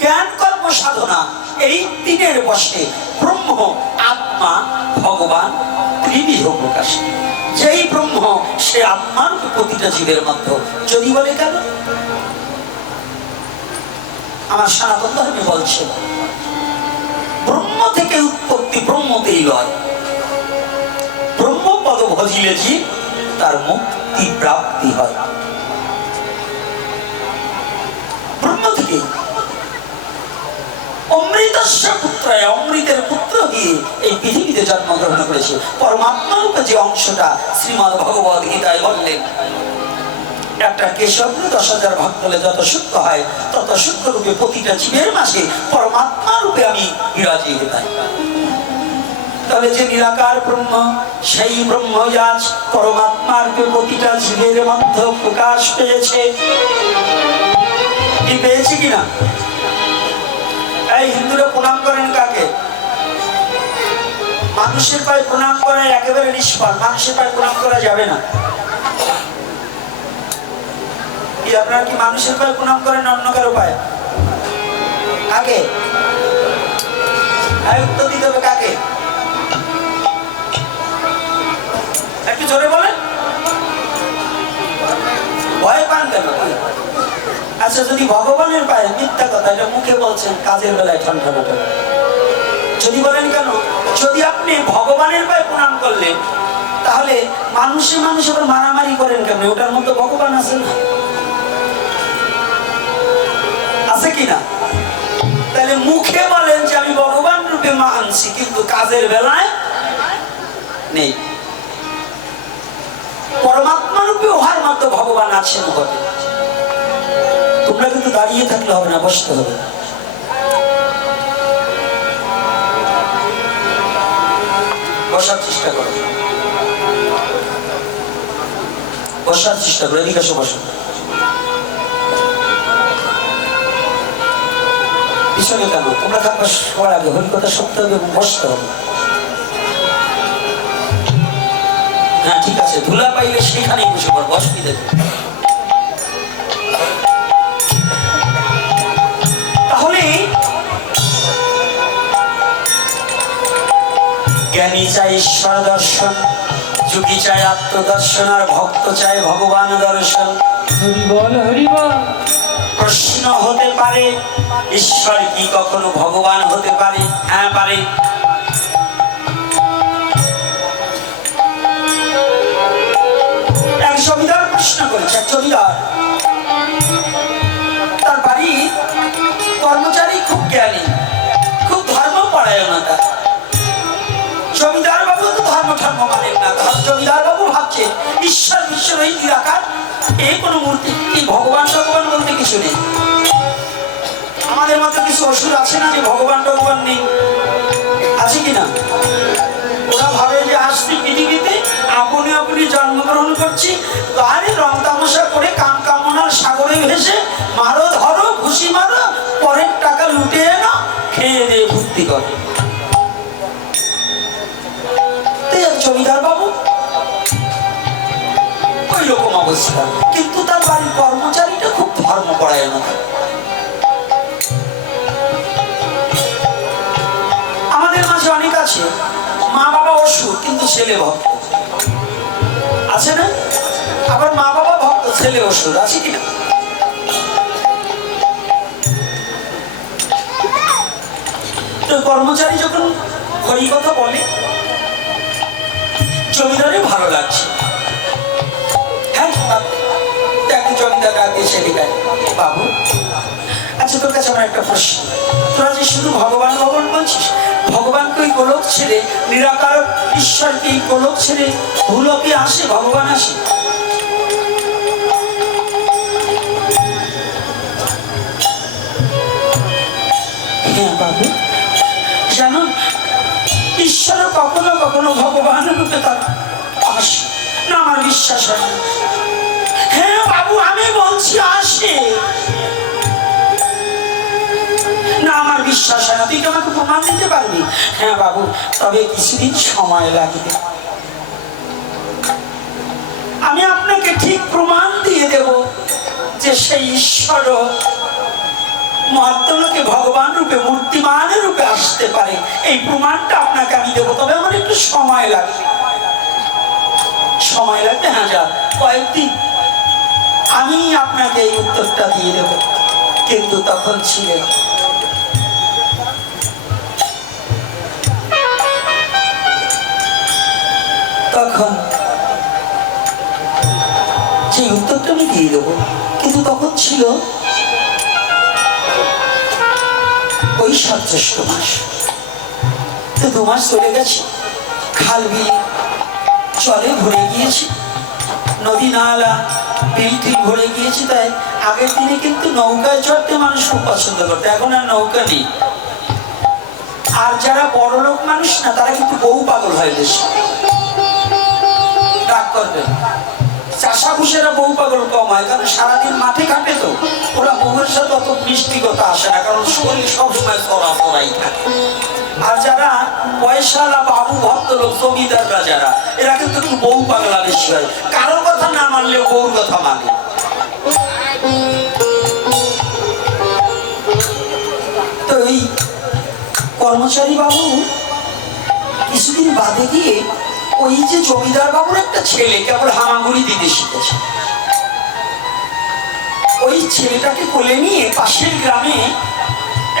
জ্ঞান কর্ম সাধনা এই তিনের বশে ব্রহ্ম আত্মা ভগবান ত্রিবিধ প্রকাশ। যেই ব্রহ্ম সে আত্মার প্রতিটা জীবের মধ্যে। যদি বলে কেন? আমার সনাতন ধর্মে বলছে ব্রহ্ম থেকে উৎপত্তি, ব্রহ্মতেই লয়। ব্রহ্মপদ ভজিলে জীব তার মুক্তি প্রাপ্তি হয়। ব্রহ্ম থেকে অমৃতস্য পুত্র, অমৃতের পুত্র দিয়ে এই পৃথিবীতে জন্মগ্রহণ করেছে। পরমাত্মা রূপে যে অংশটা শ্রীমদ্ ভগবদ গীতায় বললেন, একটা কেশব 10,000 ভাগ করলে যত সূক্ষ্ম হয় তত সূক্ষ্ম রূপে প্রতিটা জীবের মাঝে পরমাত্মা রূপে আমি বিরাজিত হই। তাহলে যে নিরাকার ব্রহ্ম, সেই ব্রহ্ম আজ পরমাত্মা রূপে প্রতিটা জীবের মধ্যে প্রকাশ পেয়েছে। কি পেয়েছি কিনা? এই হিন্দুরা প্রণাম করেন কাকে? মানুষের পায়ে প্রণাম করা একেবারে নিষ্ফল। মানুষের পায়ে প্রণাম করা যাবে না। আপনারা কি মানুষের পায়ে প্রণাম করেন অন্য কারো পায়ে? কাকে? উত্তর দিতে হবে কাকে? একটু জোরে বলেন। ভয় পান কেন? আচ্ছা, যদি ভগবানের পায়ে, মিথ্যা কথা, এটা মুখে বলছেন, কাজের বেলায় ঠনঠনাটা। যদি বলেন কেন? যদি আপনি ভগবানের পায়ে প্রণাম করলেন, তাহলে মানুষে আবার মারামারি করেন কেন? ওটার মধ্যে ভগবান আছে না? আছে কিনা? তাহলে মুখে বলেন যে আমি ভগবান রূপে মানছি, কিন্তু কাজের বেলায় নেই। পরমাত্মা রূপে ওহার মধ্যে ভগবান আছেন বটে। তোমরা কিন্তু দাঁড়িয়ে থাকলে হবে না, বসতে হবে। বসার চেষ্টা করো, বসার চেষ্টা করো। এদিকে এসো, বসো। পিছনে কেন? তোমরা থাকবে সবার আগে। হরিকথা সত্য হবে এবং বসতে হবে। হ্যাঁ, ঠিক আছে। ধুলা পাইলে সেখানেই বসে পড়বো, অসুবিধা নেই। তাহলে জ্ঞানী চাই ঈশ্বর দর্শন, যোগী চাই আত্মদর্শন, আর ভক্ত চাই ভগবান দর্শন। হরিবল হরিবল। প্রশ্ন হতে পারে, ঈশ্বর কি কখনো ভগবান হতে পারে? হ্যাঁ, পারে। এক জমিদার প্রশ্ন করেছে। এক জমিদার, তার বাড়ি কর্মচারী খুব জ্ঞানী, খুব ধর্মপরায়ণতা। জমিদার বাবু তো ধর্ম মানেন না। জমিদার বাবু ভাবছে ঈশ্বর বিশ্বের এই নিরাকার, এই কোনো মূর্তি, এই ভগবান বলতে কিছু নেই। আমাদের মতো কিছু অসুর আছে না যে ভগবান নেই? আছে কিনা? ওরা ভাবে যে আসছি পৃথিবীতে, আপনি জন্মগ্রহণ করছি, গায়ে রং তামাশা করে কাম কামনার সাগরে ভেসে মারো ধরো খুশি মারো, পরের টাকা লুটে এনো, খেয়ে দিয়ে ভর্তি করে। জমিদার বাবু ওই রকম অবস্থা, কিন্তু তার বাড়ির কর্মচারীটা খুব ধর্মপরায়ণ। আমাদের মাঝে অনেক আছে, মা বাবা অসুর কিন্তু ছেলে ভক্ত, আছে না? আবার মা বাবা ভক্ত, ছেলে অসুর, আছে কিনা? তো কর্মচারী যখন হরি কথা বলে, জমিদারে ভালো লাগছে। হ্যাঁ, জমিদার বাবু, আচ্ছা তোর কাছে আমার একটা প্রশ্ন। তোরা যে শুধু ভগবান বলছিস, ভগবানকে ওই গোলক ছেড়ে, নিরাকার ঈশ্বরকে এই গোলক ছেড়ে ভূলোকে আসে, ভগবান আসে? হ্যাঁ বাবু, জানো ঈশ্বর কখনো কখনো ভগবানের রূপে তার আসে না। আমার বিশ্বাস হয় না। হ্যাঁ বাবু, আমি বলছি আসে না, আমার বিশ্বাস হয় না। তুই কি আমাকে প্রমাণ দিতে পারবি? হ্যাঁ বাবু, তবে কিছুদিন সময় লাগবে। আমি আপনাকে ঠিক প্রমাণ দিয়ে দেব যে সেই ঈশ্বর মহাত্মলোকে ভগবান রূপে মূর্তিমানের রূপে আসতে পারে, এই প্রমাণটা আপনাকে আমি দেবো। তবে আমার একটু সময় লাগবে। সময় লাগবে, হ্যাঁ, যা কয়েকদিন আমি আপনাকে এই উত্তরটা দিয়ে দেব। কিন্তু তখন ছিলেন তখন সেই উত্তরটা আমি দিয়ে দেবো, কিন্তু তখন ছিল বৈশাখ জ্যৈষ্ঠ মাস। তো 2 মাস চলে গেছে, খাল বিল জলে ভরে গিয়েছে, নদী নালা বিল টিল ভরে গিয়েছে। তাই আগের দিনে কিন্তু নৌকায় চড়তে মানুষ খুব পছন্দ করতো, এখন আর নৌকা নেই। আর যারা বড়লোক মানুষ না, তারা কিন্তু বউ পাগল হয় বেশি। রাগ করবেন, চাষা ভুষেরা বউ পাগল কম হয়, কারণ সারাদিন মাঠে কাটে, তো ওরা বউয়ের সাথে অত মিষ্টিকতা আসে না, কারণ শরীর সবসময় চড়াই থাকে। আর যারা পয়সালা বাবু ভক্ত লোক, জমিদাররা যারা, এরা কিন্তু একটু বউ পাগলা বেশি হয়, কারো কথা না মানলে বউর কথা মানে। তো এই কর্মচারী বাবু কিছুদিন বাদে গিয়ে ওই যে জমিদার বাবুর একটা ছেলে কেবল হামাগুড়ি দিতে শিখেছে, ওই ছেলেটাকে কোলে নিয়ে পাশের গ্রামে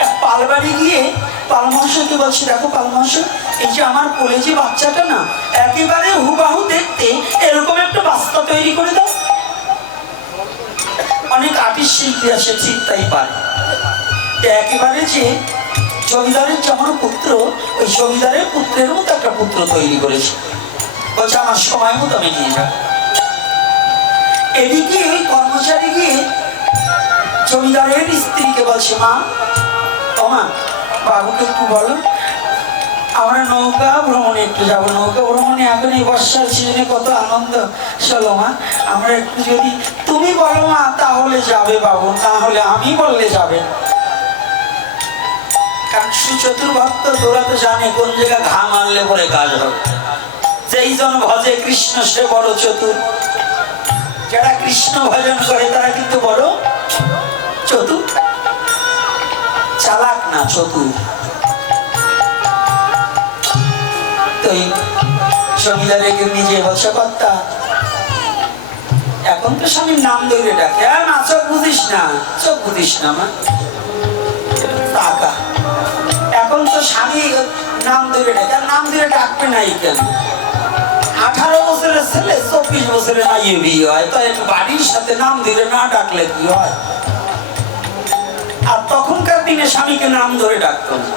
এক পালবাড়ি গিয়ে পালমহাশয়কে বলছে, দেখো পালমহাশয়, এই যে আমার কোলে যে বাচ্চাটা না, একেবারে হুবাহু দেখতে এরকম একটা বাচ্চা তৈরি করে দাও। অনেক আর্টিস্ট শিল্পী আছে, ঠিক তাই পারে। একেবারে যে জমিদারের যেমন পুত্র, ওই জমিদারের পুত্রের মতো একটা পুত্র তৈরি করেছে। বলছে আমার সময় মতো আমি নিয়ে যাব। এদিকে ওই কর্মচারী গিয়ে জমিদারের স্ত্রীকে বলছে, মা, ও মা, বাবুকে একটু বলো আমরা নৌকা ভ্রমণে একটু যাবো। নৌকা ভ্রমণে এখন এই বর্ষার সিজনে কত আনন্দ। চলো মা, আমরা একটু, যদি তুমি বলো মা তাহলে যাবে বাবু, না হলে আমি বললে যাবে। কারণ সুচতুর ভক্ত তোরা তো জানে কোন জায়গায় ঘা মারলে পরে কাজ হবে। যেই জন ভজে কৃষ্ণ সে বড় চতুর। যারা কৃষ্ণ ভজন করে তারা কিন্তু বড় চতুর, চালাক না, চতুর। তো জমিদারে নিজে বলছে, কর্তা এখন তো স্বামীর নাম ধরে ডাকে, আর মা চোখ বুঝিস না, চোখ বুঝিস না মা, টাকা এখন তো স্বামী নাম ধরে ডাকে, আর নাম ধরে ডাকবে নাই কেন? 18 বছরের ছেলে 24 বছরে মাইয়ে বিয়ে হয়, তো একটু বাড়ির সাথে নাম ধরে না ডাকলে কি হয়? আর তখনকার দিনে স্বামীকে নাম ধরে ডাকতো না।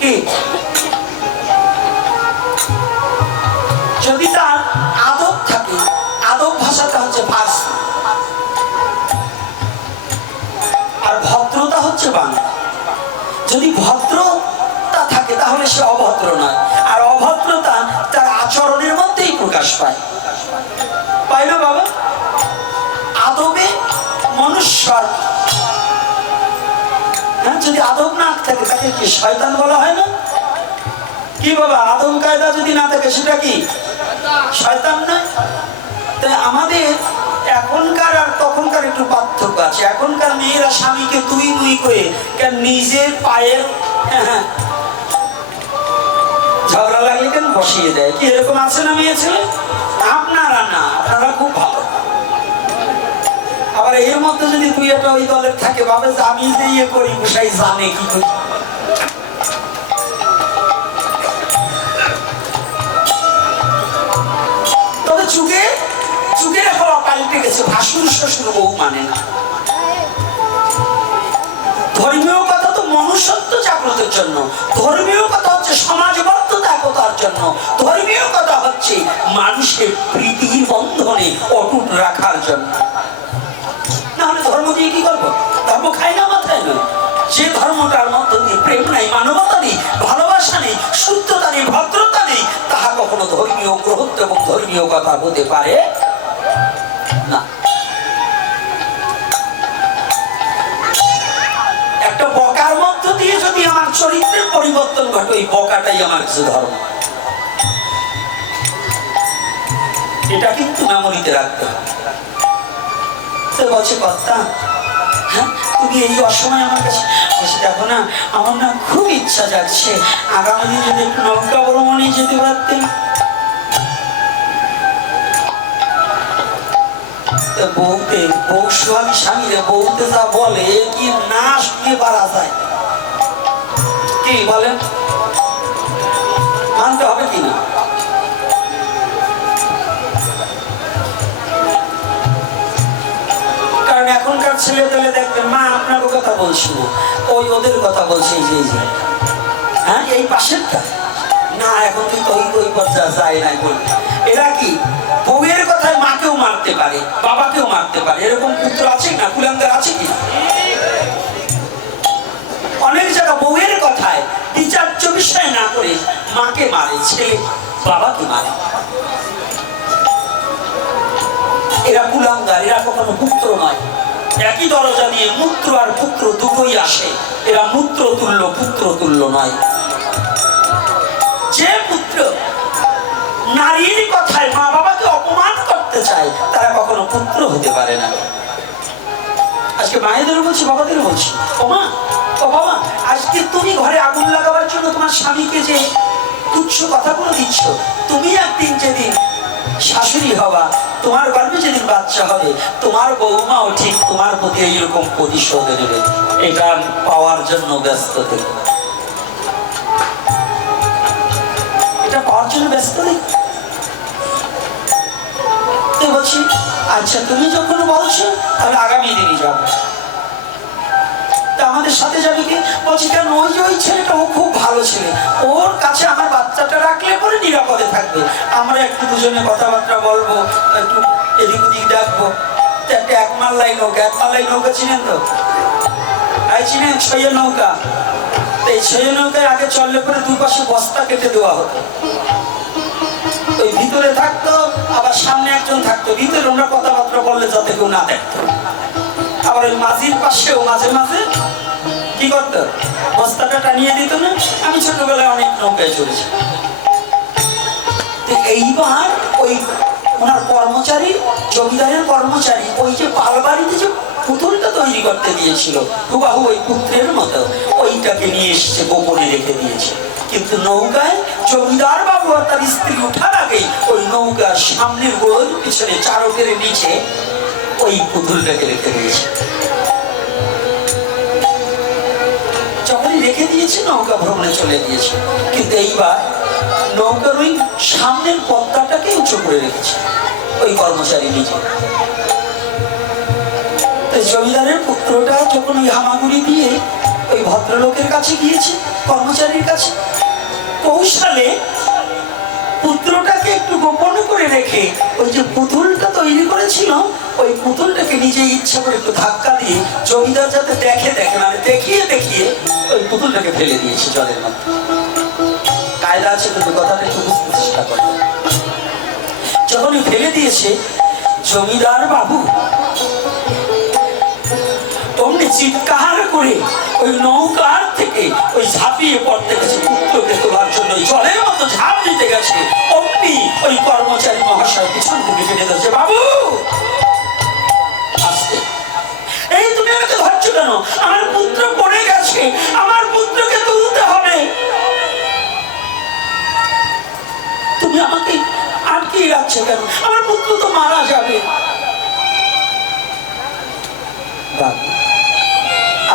কি যদি তার আদব থাকে, আদব ভাষাটা হচ্ছে ভাষ, আর ভদ্রতা হচ্ছে বাংলা। যদি ভদ্রতা থাকে তাহলে সে অভদ্র নয়, আর অভদ্রতা তার আচরণের মধ্যেই প্রকাশ পায়। পাই না বাবা? আদবে মনুষ্যর, হ্যাঁ, যদি আদব না থাকে তাকে কি শয়তান বলা হয় না? কি বাবা, আদব কায়দা যদি না থাকে সেটা কি শয়তান না? তাই আমাদের এখনকার আর তখনকার একটু পার্থক্য আছে। এখনকার মেয়েরা স্বামীকে তুই মুই করে কেন নিজের পায়ের ঝগড়া লাগলে কেন বসিয়ে দেয়, কি এরকম আছে না মেয়ে ছেলে? আপনারা না, আপনারা খুব ভালো। আবার এর মধ্যে যদি তুই একটা ওই দলের থাকে, ভাবে যে আমি যে ইয়ে করি গোসাই জানে কি করি। তবে যুগের হওয়া পাল্টে গেছে, ভাসুর শ্বশুর বউ মানে না। ধর্মীয় কথা তো মনুষ্যত্ব জাগ্রতের জন্য, ধর্মীয় কথা হচ্ছে সমাজবদ্ধতা একতার জন্য, ধর্মীয় কথা হচ্ছে মানুষের প্রীতির বন্ধনে অটুট রাখার জন্য। না হলে ধর্ম দিয়ে কি করবো? ধর্ম খাই না, মাথায় নয়। যে ধর্মটার মধ্য দিয়ে প্রেম নাই, মানবতা নেই, ভালোবাসা নেই, শুদ্ধতা নেই, ভদ্রতা নেই, তাহা কখনো ধর্মীয় গ্রহত্ব এবং ধর্মীয় কথা হতে পারে না। একটা বকার মধ্য দিয়ে যদি আমার চরিত্রের পরিবর্তন ঘটে, ওই বকাটাই আমার কাছে ধর্ম। এটা কিন্তু মেমোরিতে রাখতে হবে। বলছে কর্তা, হ্যাঁ তুমি এই অসময় আমার কাছে বলছি, দেখো না আমার না খুব ইচ্ছা যাচ্ছে আগামী দিন যদি একটু নৌকা ভ্রমণে যেতে পারতেন। বউতে বউ স্বামী স্বামীরে বউতে যা বলে কি না শুনে পারা যায়, কি বলেন মানতে হবে কিনা? কারণ এখনকার ছেলে পেলে দেখবেন মা আপনার কথা বলছি না, ওই ওদের কথা বলছে যে হ্যাঁ এই পাশেরটা না এখন কিন্তু ওই পর্যায়ে যায় নাই বলবে। এরা কি বউয়ের কথায় মাকেও মারতে পারে বাবাকেও মারতে পারে, এরকম পুত্র আছে না কুলাঙ্গার আছে কিনা? অনেক জায়গা বউয়ের কথায় বিচার্য বিষয় না করে মাকে মারে, ছেলে বাবাকে মারে। এরা কুলাঙ্গার, এরা কখনো পুত্র নয়। একই দরজা দিয়ে মূত্র আর পুত্র দুটোই আসে, এরা মূত্র তুল্য পুত্র তুল্য নয়। যে পুত্র নারীর কথায় মা বাবাকে অপমান করতে চায় তারা কখনো পুত্র হতে পারে না। আজকে মায়েদেরও বলছি বাবাদেরও বলছি, ও মা ও বাবা, আজকে তুমি ঘরে আগুন লাগাবার জন্য তোমার স্বামীকে যে তুচ্ছ কথাগুলো দিচ্ছ, তুমি একদিন যেদিন শাশুড়ি হবা, তোমার গর্ভে যেদিন বাচ্চা হবে, তোমার বৌমাও ঠিক তোমার প্রতি এইরকম প্রতিশোধ নেবে। এটা পাওয়ার জন্য ব্যস্ত থেকে, এটা পাওয়ার জন্য ব্যস্ত নেই। বলছি আচ্ছা তুমি যখন বলছো তাহলে আগামী দিনই যাবো। তা আমাদের সাথে যাবে কি? বলছি কেন? ওই যে ওই ছেলেটা ও খুব ভালো ছেলে, ওর কাছে আমার বাচ্চাটা রাখলে পরে নিরাপদে থাকবে। আমরা একটু দুজনে কথাবার্তা বলবো, একটু এদিক ওদিক দেখবো। একটা একমাল্লাই নৌকা চিনেন তো? চিনেন ছইয়ের নৌকা? এই ছইয়ের নৌকায় আগে চললে পরে দুই পাশে বস্তা কেটে দেওয়া হতো, ওই ভিতরে থাকতো আবার সামনে একজন থাকতো, ভিতরে আমরা কথাবার্তা বললে যাতে কেউ না দেখতো। আবার ওই মাঝির পাশেও মাঝে মাঝে কি করতো, বস্তাটা টানিয়ে দিত না। আমি ছোটবেলায় অনেক নৌকায় চলেছি। এইবার ওই ওনার কর্মচারী, জমিদারের কর্মচারী, ওই যে পালবাড়িতে যে পুতুলটা তৈরি করতে দিয়েছিল হুবাহু ওই পুত্রের মতো, ওইটাকে নিয়ে এসেছে গোপনে রেখে দিয়েছে। কিন্তু নৌকায় জমিদার বাবু আর তার স্ত্রী ওঠার আগেই ওই নৌকার সামনের গোড়ের পিছনে চারকের নিচে ওই পুতুলটাকে রেখে দিয়েছে। যখনই রেখে দিয়েছে নৌকা ভ্রমণে চলে গিয়েছে। কিন্তু এইবার নৌকার ওই সামনের পদ্মাটাকে উঁচু করে রেখেছে ওই কর্মচারী নিজে। জমিদারের পুত্রটা যখন ওই হামাগুড়ি দিয়ে ওই ভদ্রলোকের কাছে গিয়েছে, কর্মচারীর কাছে, কৌশলে পুত্রটাকে একটু গোপন করে রেখে ওই যে পুতুলটা তৈরি করেছিল ওই পুতুলটাকে নিজে ইচ্ছা করে একটু ধাক্কা দিয়ে জমিদার যাতে দেখে মানে দেখিয়ে ওই পুতুলটাকে ফেলে দিয়েছে জলের মধ্যে। কায়দা আছে কিন্তু কথাটা একটু বুঝতে চেষ্টা করে। যখন ফেলে দিয়েছে জমিদার বাবু অমনি চিৎকার করে ওই নৌকার থেকে ওই ঝাঁপিয়ে পড়তে গেছে পুত্রকে তোলার জন্য, জলের মতো ঝাঁপ দিতে গেছে। অমনি ওই কর্মচারী মহাশয় পিছন থেকে ফেলে দিয়েছে, বাবু আসতে, এই তুমি আমাকে ধরছো কেন? আমার পুত্র পড়ে গেছে, আমার পুত্রকে তুলতে হবে, তুমি আমাকে আটকে রাখছো কেন? আমার পুত্র তো মারা যাবে।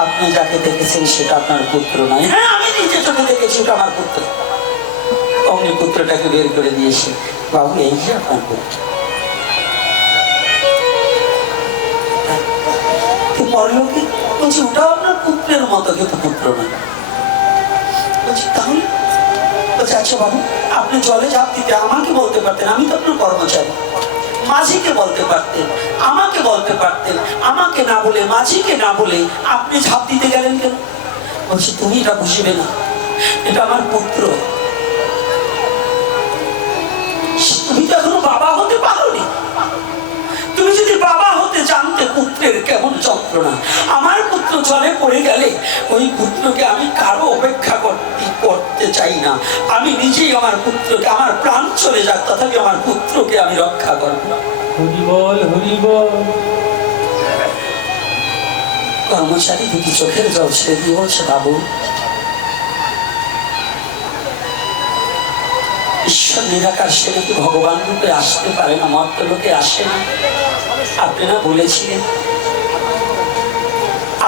আপনি যাকে দেখেছেন সেটা আপনার পুত্র নয়। হ্যাঁ আমি নিজে চোখে দেখেছি ওটা আমার পুত্র। অমনি পুত্রটাকে বের করে দিয়েছে, বাবু এই যে আপনার পুত্র। পরলোকে বলছি ওটাও আপনার পুত্রের মতো, কিন্তু পুত্র নয়। বলছি তাহলে? বলছে আচ্ছা বাবু আপনি জলে ঝাঁপ দিতে আমাকে বলতে পারতেন, আমি তো আপনার কর্মচারী। মাঝিকে বলতে পারতেন, আমাকে বলতে পারতেন, আমাকে না বলে মাঝিকে না বলে আপনি ঝাঁপ দিতে গেলেন কেন? বলছি তুমি এটা বুঝবে না, এটা আমার পুত্র। তুমি তো এখনো বাবা হতে পারোনি। তুমি যদি বাবা হতে জানতে পুত্রের কেমন যন্ত্রণা। আমার পুত্র জলে পড়ে গেলে ওই পুত্রকে আমি কারো অপেক্ষা করতে চাই না। আমি নিজেই আমার পুত্রকে, আমার প্রাণ চলে যাক তথাপি আমার পুত্রকে আমি রক্ষা করব। হরি বল হরি বল। কর্মচারী দুটি চোখের জল ছেড়ে দিয়ে বলছে, বাবু, ঈশ্বর নিরাকার, সে নাকি ভগবান রূপে আসতে পারে না, মর্তলোকে আসে না। আপনি না বলেছিলেন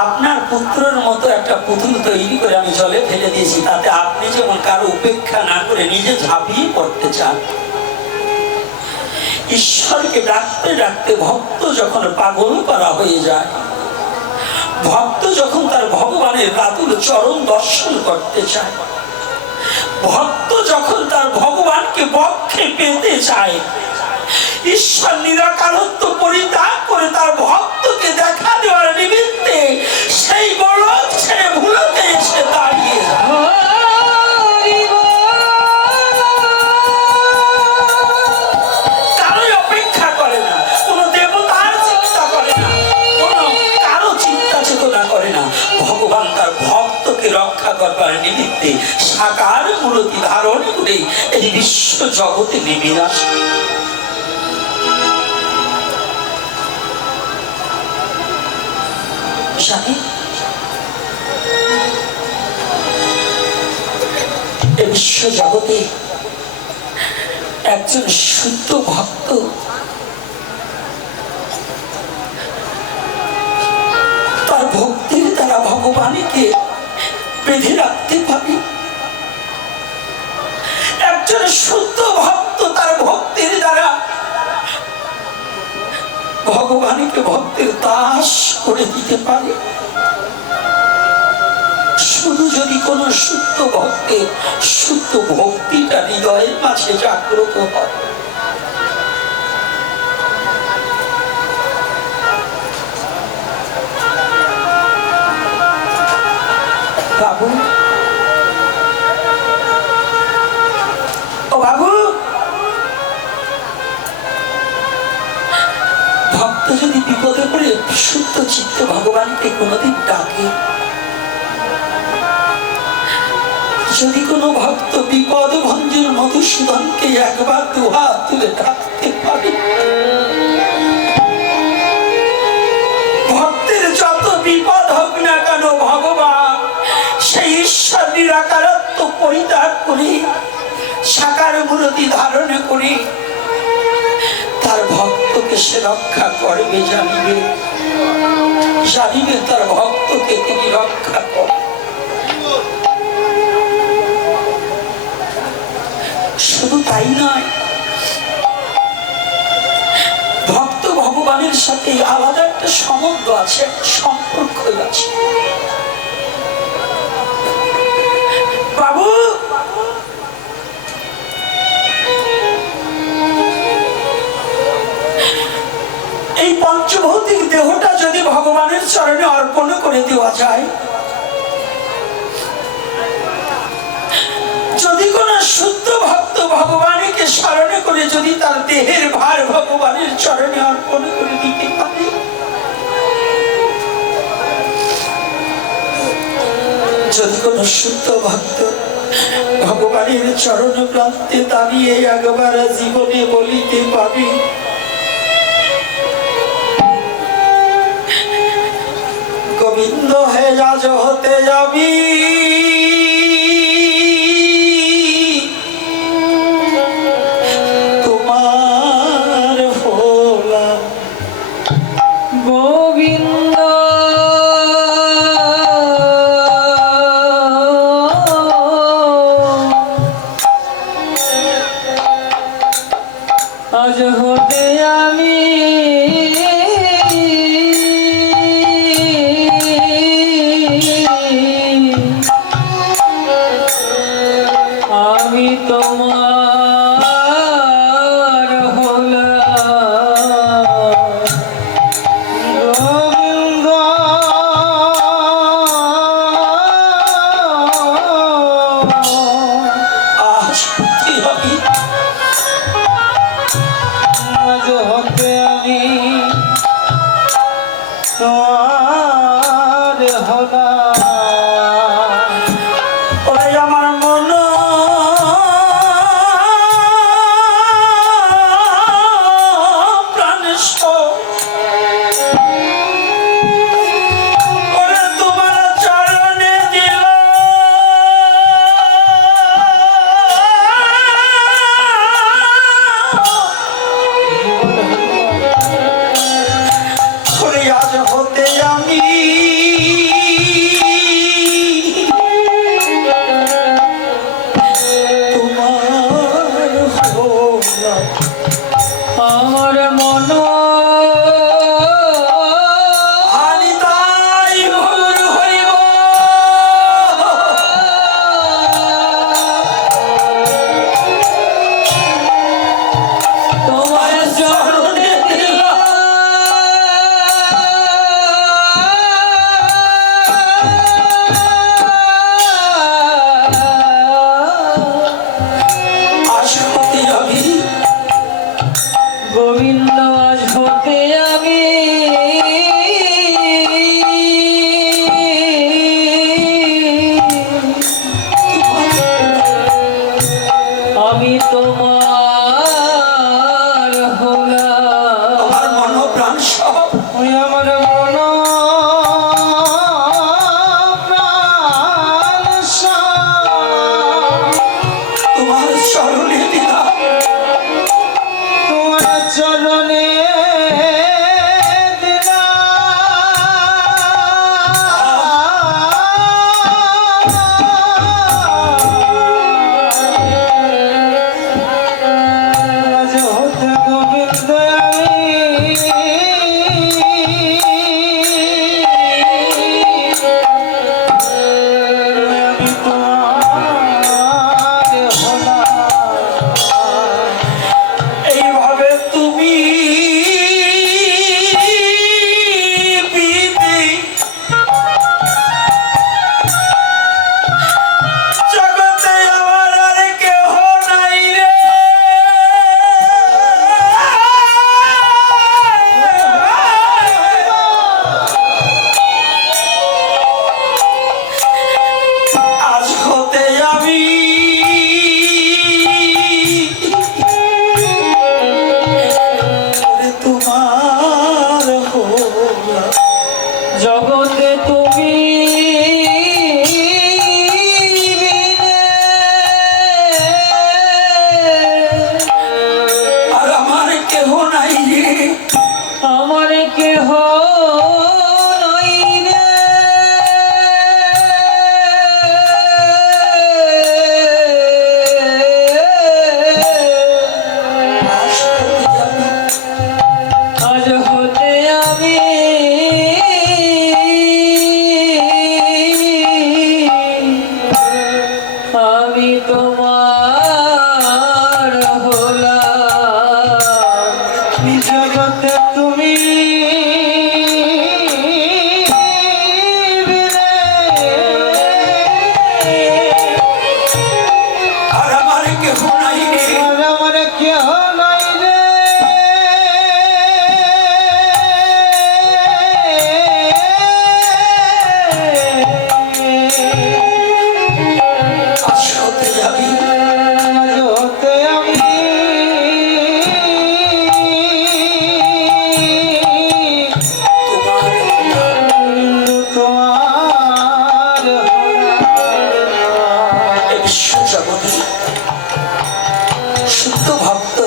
আপনার পুত্রের মতো একটা পুতুল তৈরি করে আমি জলে ফেলে দিয়েছি, তাতে আপনি যেমন কারো উপেক্ষা না করে নিজে ঝাঁপিয়ে পড়তে চান। ঈশ্বরকে ডাকতে ডাকতে ভক্ত যখন পাগল করা হয়ে যায়, ভক্ত যখন তার ভগবানের রাতুল চরণ দর্শন করতে চায়, ভক্ত যখন তার ভগবানকে বক্ষে পেতে চায়, ঈশ্বর নিরাকারত্ব পরিত্যাগ করে তার ভক্তকে দেখা দেওয়ার নিমিত্তে সেই গোলক ছেড়ে ভুলতে এসে দাঁড়িয়ে কারোই অপেক্ষা করে না, কোন দেবতার চিন্তা করে না, কোন কারো চিন্তা চেতনা করে না। ভগবান তার ভক্তকে রক্ষা করবার নিমিত্তে সাকার মূর্তি ধারণ করে এই বিশ্ব জগতে নেমে আসে। বিশ্ব জগতে একজন শুদ্ধ ভক্ত তার ভক্তির দ্বারা ভগবানকে বেঁধে রাখতে পারে। একজন শুদ্ধ ভক্ত তার ভক্তির দ্বারা ভগবানকে ভক্তের দাস করে দিতে পারে। শুধু যদি কোন শুদ্ধ ভক্তের শুদ্ধ ভক্তিটা হৃদয়ের মাঝে জাগ্রত হয়, বাবু, ও বাবু, ভক্ত যদি বিপদে পড়ে শুদ্ধ চিত্ত ভগবানকে কোনদিন ডাকে, যদি কোনো ভক্ত বিপদ ভঞ্জন মধুসূদনকে একবার দুহাত তুলে ডাকতে পারে, ভক্তের যত বিপদ হোক না কেন ভগবান সেই ঈশ্বর নিরাকারত্ব পরিত্যাগ করে সাকার মূর্তি ধারণ করে তার ভক্তকে সে রক্ষা করবে। জানিবে জানিবে তার ভক্তকে তিনি রক্ষা করবেন। শুধু তাই নয়, ভক্ত ভগবানের সাথে আলাদা একটা সম্বন্ধ আছে, সম্পর্ক আছে। বাবু, এই পঞ্চভৌতিক দেহটা যদি ভগবানের চরণে অর্পণ করে দেওয়া যায়, যদি কোন শুদ্ধ ভক্ত ভগবানকে স্মরণে করে যদি তার দেহের ভার ভগবানের চরণে অর্পণ করে দিতে পারে, যদি কোন শুদ্ধ ভক্ত ভগবানের চরণ প্রান্তে দাঁড়িয়ে একবার জীবনে বলিতে পারে, গোবিন্দ হে রাজ হতে যাবি, তোমার ভোলা গোবিন্দ আজ হতে আমি তোমার হলাম গোবিন্দ। আজ হতে আমি তোমার হলাম। ওরে আমার মন প্রাণ, ও জগতে তুমি আর আমার কেহ নাই রে, আমার কেহ নাই রে। আজ হতে আমি আমি তোমার হলাম জগতে তুমি আর আমার কেহ নাই রে, আর আমার কেহ নাই রে। আজ হতে যাবি আজ হতে আমি তোমার তোমার এই বিশ্ব জগতে শুদ্ধ ভক্ত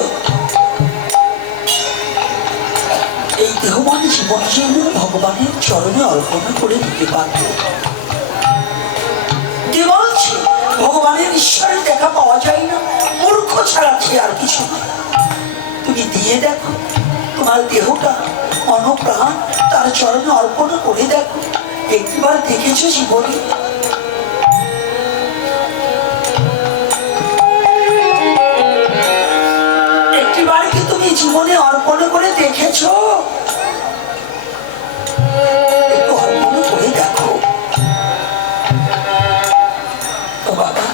এই দেহবান জীবন যেন ভগবানের চরণে অর্পণ করে দিতে পারবে। কে বলছে ভগবানের ঈশ্বরের দেখা পাওয়া যায় না? মূর্খ ছাড়া সে আর কিছু না। তুমি দিয়ে দেখো তোমার দেহটা মনপ্রাণ তার চরণে অর্পণ করে দেখো। একবার দেখেছো জীবনে? একটিবার কি তুমি জীবনে অর্পণ করে দেখেছো? একটু অর্পণ করে দেখো তো বাবা।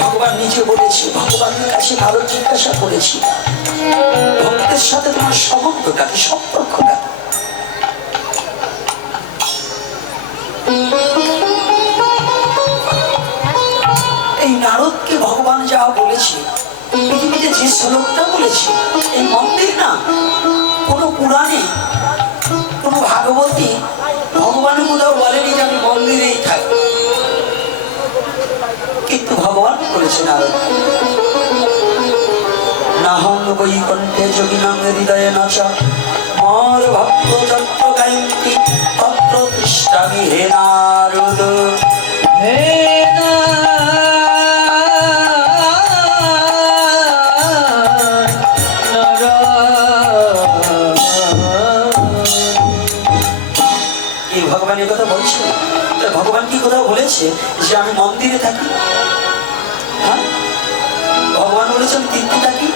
ভগবান নিজে বলেছি, ভগবানের কাছে ভালো জিজ্ঞাসা করেছি ভক্তের সাথে তোমার সম্বন্ধটা কি, সম্পর্কটা কি? এই নারদকে ভগবান যা বলেছে, পৃথিবীতে যে শ্লোকটা বলেছে, এই মন্দির না কোনো পুরাণে কোনো ভাগবতী ভগবান কোথাও বলেনি যে আমি মন্দিরেই থাকি, কিন্তু ভগবান বলেছে নারদ নাহং বৈকুণ্ঠে যোগিনাং হৃদয়ে নাচা মর ভক্ত যত্র গায়ন্তি তত্র তিষ্ঠামি হে নারদ। হে এই ভগবান এই কথা বলছে, ভগবান কি কোথাও বলেছে যে আমি মন্দিরে থাকি? হ্যাঁ, ভগবান বলেছে আমি তীর্থে থাকি।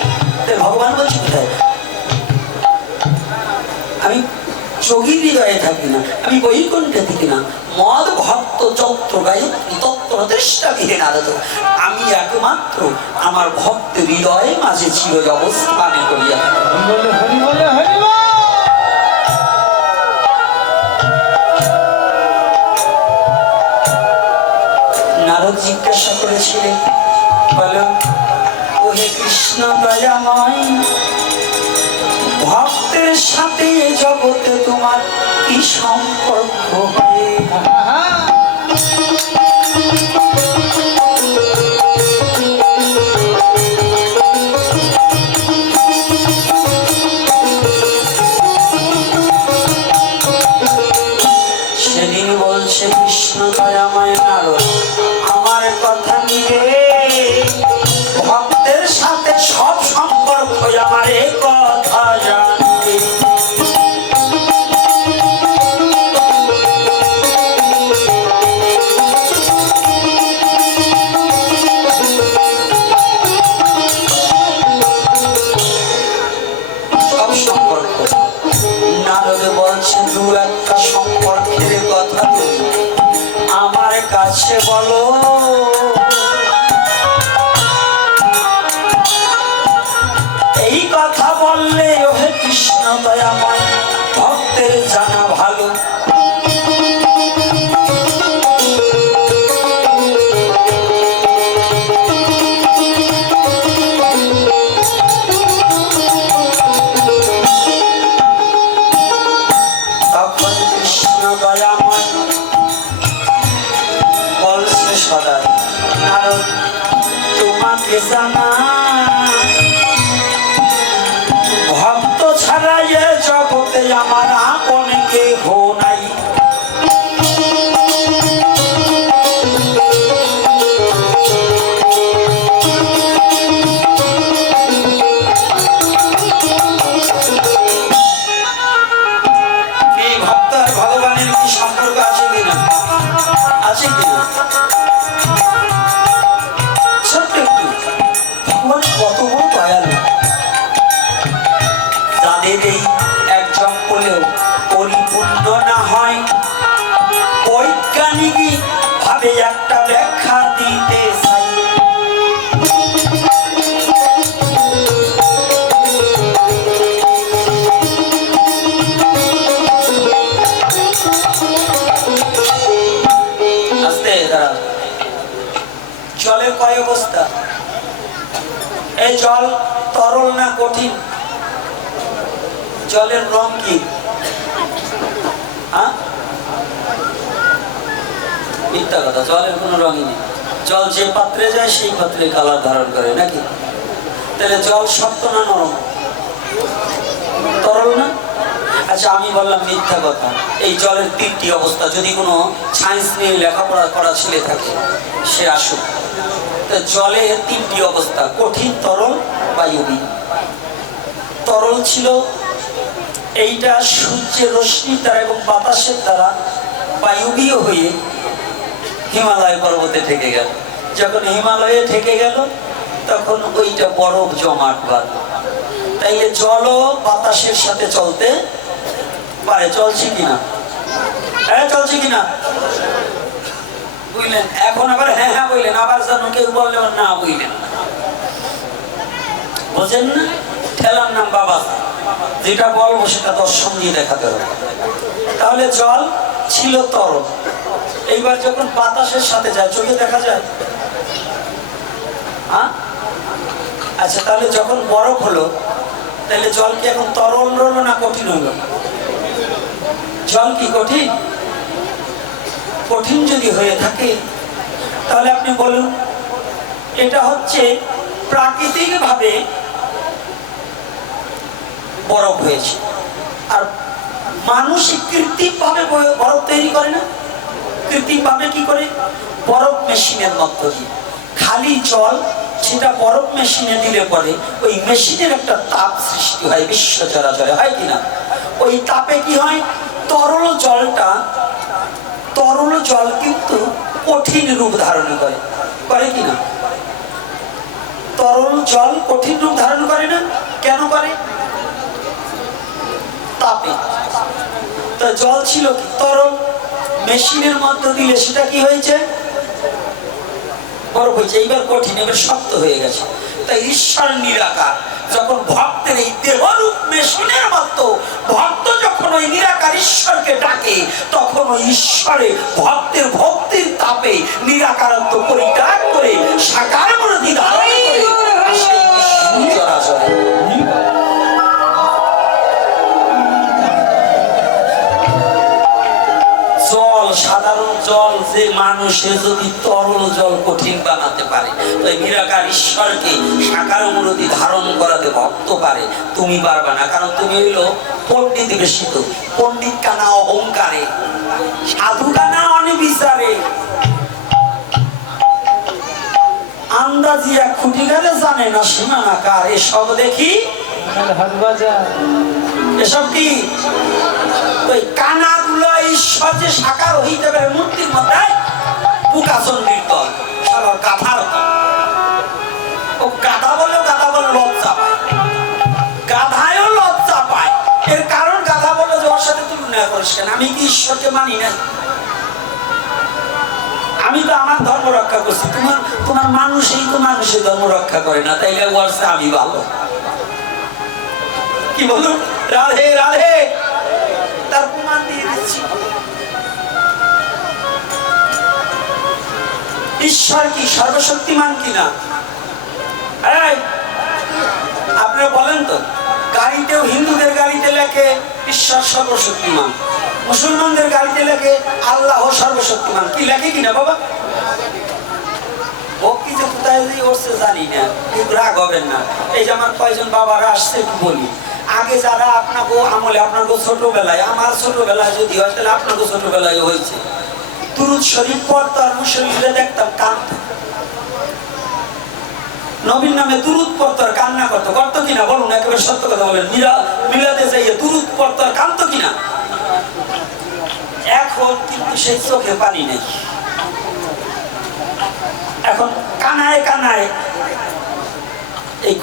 ভগবান বলছে কোথায়? আমি যোগীর হৃদয়ে থাকি না, আমি বৈকুণ্ঠে থাকি না। মদ ভক্ত চত্র গায়ত্রী তত্র দৃষ্টা গৃহে নারদ। আমি একমাত্র আমার ভক্ত হৃদয়ে মাঝে চির অবস্থানে করিয়া থাকি। হরি বল হরি বল। নারদ জিজ্ঞাসা করেছিলেন, বলো ও হে কৃষ্ণ দয়াময়, ভক্তের সাথে জগতে তোমার কি সম্পর্ক হয়? সেদিন বলছে কৃষ্ণ দয়াময় নারদ, আমার কথা নিয়ে ভক্তের সাথে সব সম্পর্ক আমার এই কথা জানবে। সব সম্পর্ক নারদ বলছে দু একটা সম্পর্কের কথা তুমি আমার কাছে বলো। এই কথা বললে ওহে কৃষ্ণ দয়াময় ভক্তের জানা ভালো। কে জানা ভক্ত ছাড়া এ জগতে আমার আপন কেহ নাই। এই ভক্ত আর ভগবানের কি সম্পর্ক আছে কিনা? আছে কিনা? ছোট্ট একটু ভগবান কত বড় দয়ালু। যাদের এই এক জঙ্গলেও পরিপূর্ণ না হয়, বৈজ্ঞানিক ভাবে একটা ব্যাখ্যা দিতে চাই। আস্তে দাঁড়া। জলের কয় অবস্থা? এই জল তরল না কঠিন? জলের রং কি? মিথ্যা কথা, জলের কোনো রঙই নেই। জল যে পাত্রে যায় সেই পাত্রে কালার ধারণ করে নাকি? তাহলে জল শক্ত না নরম? তরল না? আচ্ছা আমি বললাম মিথ্যা কথা। এই জলের তিনটি অবস্থা, যদি কোনো সায়েন্স নিয়ে লেখাপড়া করা ছেলে থাকে সে আসুক। তো জলের তিনটি অবস্থা, কঠিন, তরল, বায়বীয়। তরল ছিল এইটা সূর্যের রশ্মি দ্বারা এবং বাতাসের দ্বারা বায়বীয় হয়ে হিমালয় পর্বতে ঠেকে গেল। যখন হিমালয়ে ঠেকে গেল তখন ওইটা বরফ জমাট বাঁধল। তাইলে জলও বাতাসের সাথে চলতে পারে। চলছে কিনা? হ্যাঁ চলছে কিনা বুঝলেন? এখন আবার হ্যাঁ হ্যাঁ বললেন, আবার যেন কেউ বললে না বুঝলেন। বোঝেন না? ঠেলার নাম বাবা, যেটা বলবো সেটা দর্শন দিয়ে দেখাতে হবে। তাহলে জল ছিল তরল, এইবার যখন বাতাসের সাথে যায় চোখে দেখা যায়? আচ্ছা তাহলে যখন বরফ হলো তাহলে জল কি এখন তরল হলো না কঠিন হলো? জল কি কঠিন? কঠিন যদি হয়ে থাকে তাহলে আপনি বলুন এটা হচ্ছে প্রাকৃতিক ভাবে বরফ হয়েছে। আর মানুষ কৃত্রিম ভাবে বরফ তৈরি করে না? কৃত্রিম ভাবে কি করে? বরফ মেশিনের মধ্য দিয়ে। খালি জল সেটা বরফ মেশিনে দিলে পরে ওই মেশিনের একটা তাপ সৃষ্টি হয় বিশ্ব চরাচরে, হয় কিনা? ওই তাপে কি হয়? তরল জল কিন্তু কঠিন রূপ ধারণ করে, করে কিনা? তরল জল কঠিন রূপ ধারণ করে না? কেন করে? তাপে। তো জল ছিল কি তরল, মেশিনের মধ্যে দিলে সেটা কি হয়েছে? বরফ হয়েছে। এইবার কঠিন, এবার শক্ত হয়ে গেছে। তাই ঈশ্বর নিরাকার যখন ভক্তের এই দেহরূপ মেশিনের মতো ভক্ত যখন ওই নিরাকার ঈশ্বরকে ডাকে তখন ওই ঈশ্বরে ভক্তের ভক্তির তাপে নিরাকারত্ব পরিত্যাগ করে সাকার মূর্তি ধারণ করে আসে বিশ্ব চরাচরে। জল, সাধারণ জল যে মানুষে যদি তরল জল কঠিন বানাতে পারে, তাই নিরাকার ঈশ্বরকে সাকার মূর্তি ধারণ করাতে ভক্ত পারে, তুমি পারবে না। কারণ তুমি হইলো পণ্ডিত বেশিত। পণ্ডিত কানা অহংকারে, সাধু কানা অনিবিচারে, আন্দাজি এক খুঁটি গেলে জানে না সীমানা কার। এসব দেখি এসব কি ওই কানাগুলো ঈশ্বর যে সাকার হইতে পারে মূর্তির মধ্যে বুকাচন্ডির দল, গাধার দল। ও গাধা বলে লজ্জা পায়, গাধায়ও লজ্জা পায়। এর কারণ গাধা বলে যে ওর সাথে তুলনা করিস কেন? আমি কি ঈশ্বরকে মানি নাই? আমি তো আমার ধর্ম রক্ষা করছি, তোমার মানুষই তো মানুষের ধর্ম রক্ষা করে না, তাইলে ওর আমি ভালো। কি বলুন? রাধে রাধে, তার প্রমাণ দিয়ে দিচ্ছি। ঈশ্বর কি সর্বশক্তিমান কিনা? আপনারা বলেন তো, গাড়িতেও হিন্দুদের গাড়িতে লেখে ঈশ্বর সর্বশক্তিমান, মুসলমানদের গাড়িতে লেখে আল্লাহ সর্বশক্তিমান। কি লেখে কিনা বাবা? ও কি যে কোথায় যে উঠছে জানি না, কিন্তু রাগ হবেন না। এই যে আমার কয়জন বাবারা আসছে একটু বলি, আগে যারা আপনাকে আমলে আপনাকে ছোটবেলায়, আমার ছোটবেলায় যদি হয় তাহলে আপনাকে ছোটবেলায় হয়েছে, দুরূদ শরীফ পড়তো আর মুসল্লিরা দেখতাম কাঁদতো, নবীর নামে দুরূদ পড়তো আর কান্না করতো। করতো কিনা বলুন, একেবারে সত্য কথা বলেন। মিলাদে যাইয়ে দুরূদ পড়তো আর কাঁদতো কিনা? এখন কিন্তু সেই চোখে পানি নেই। এখন কানায় কানায় এই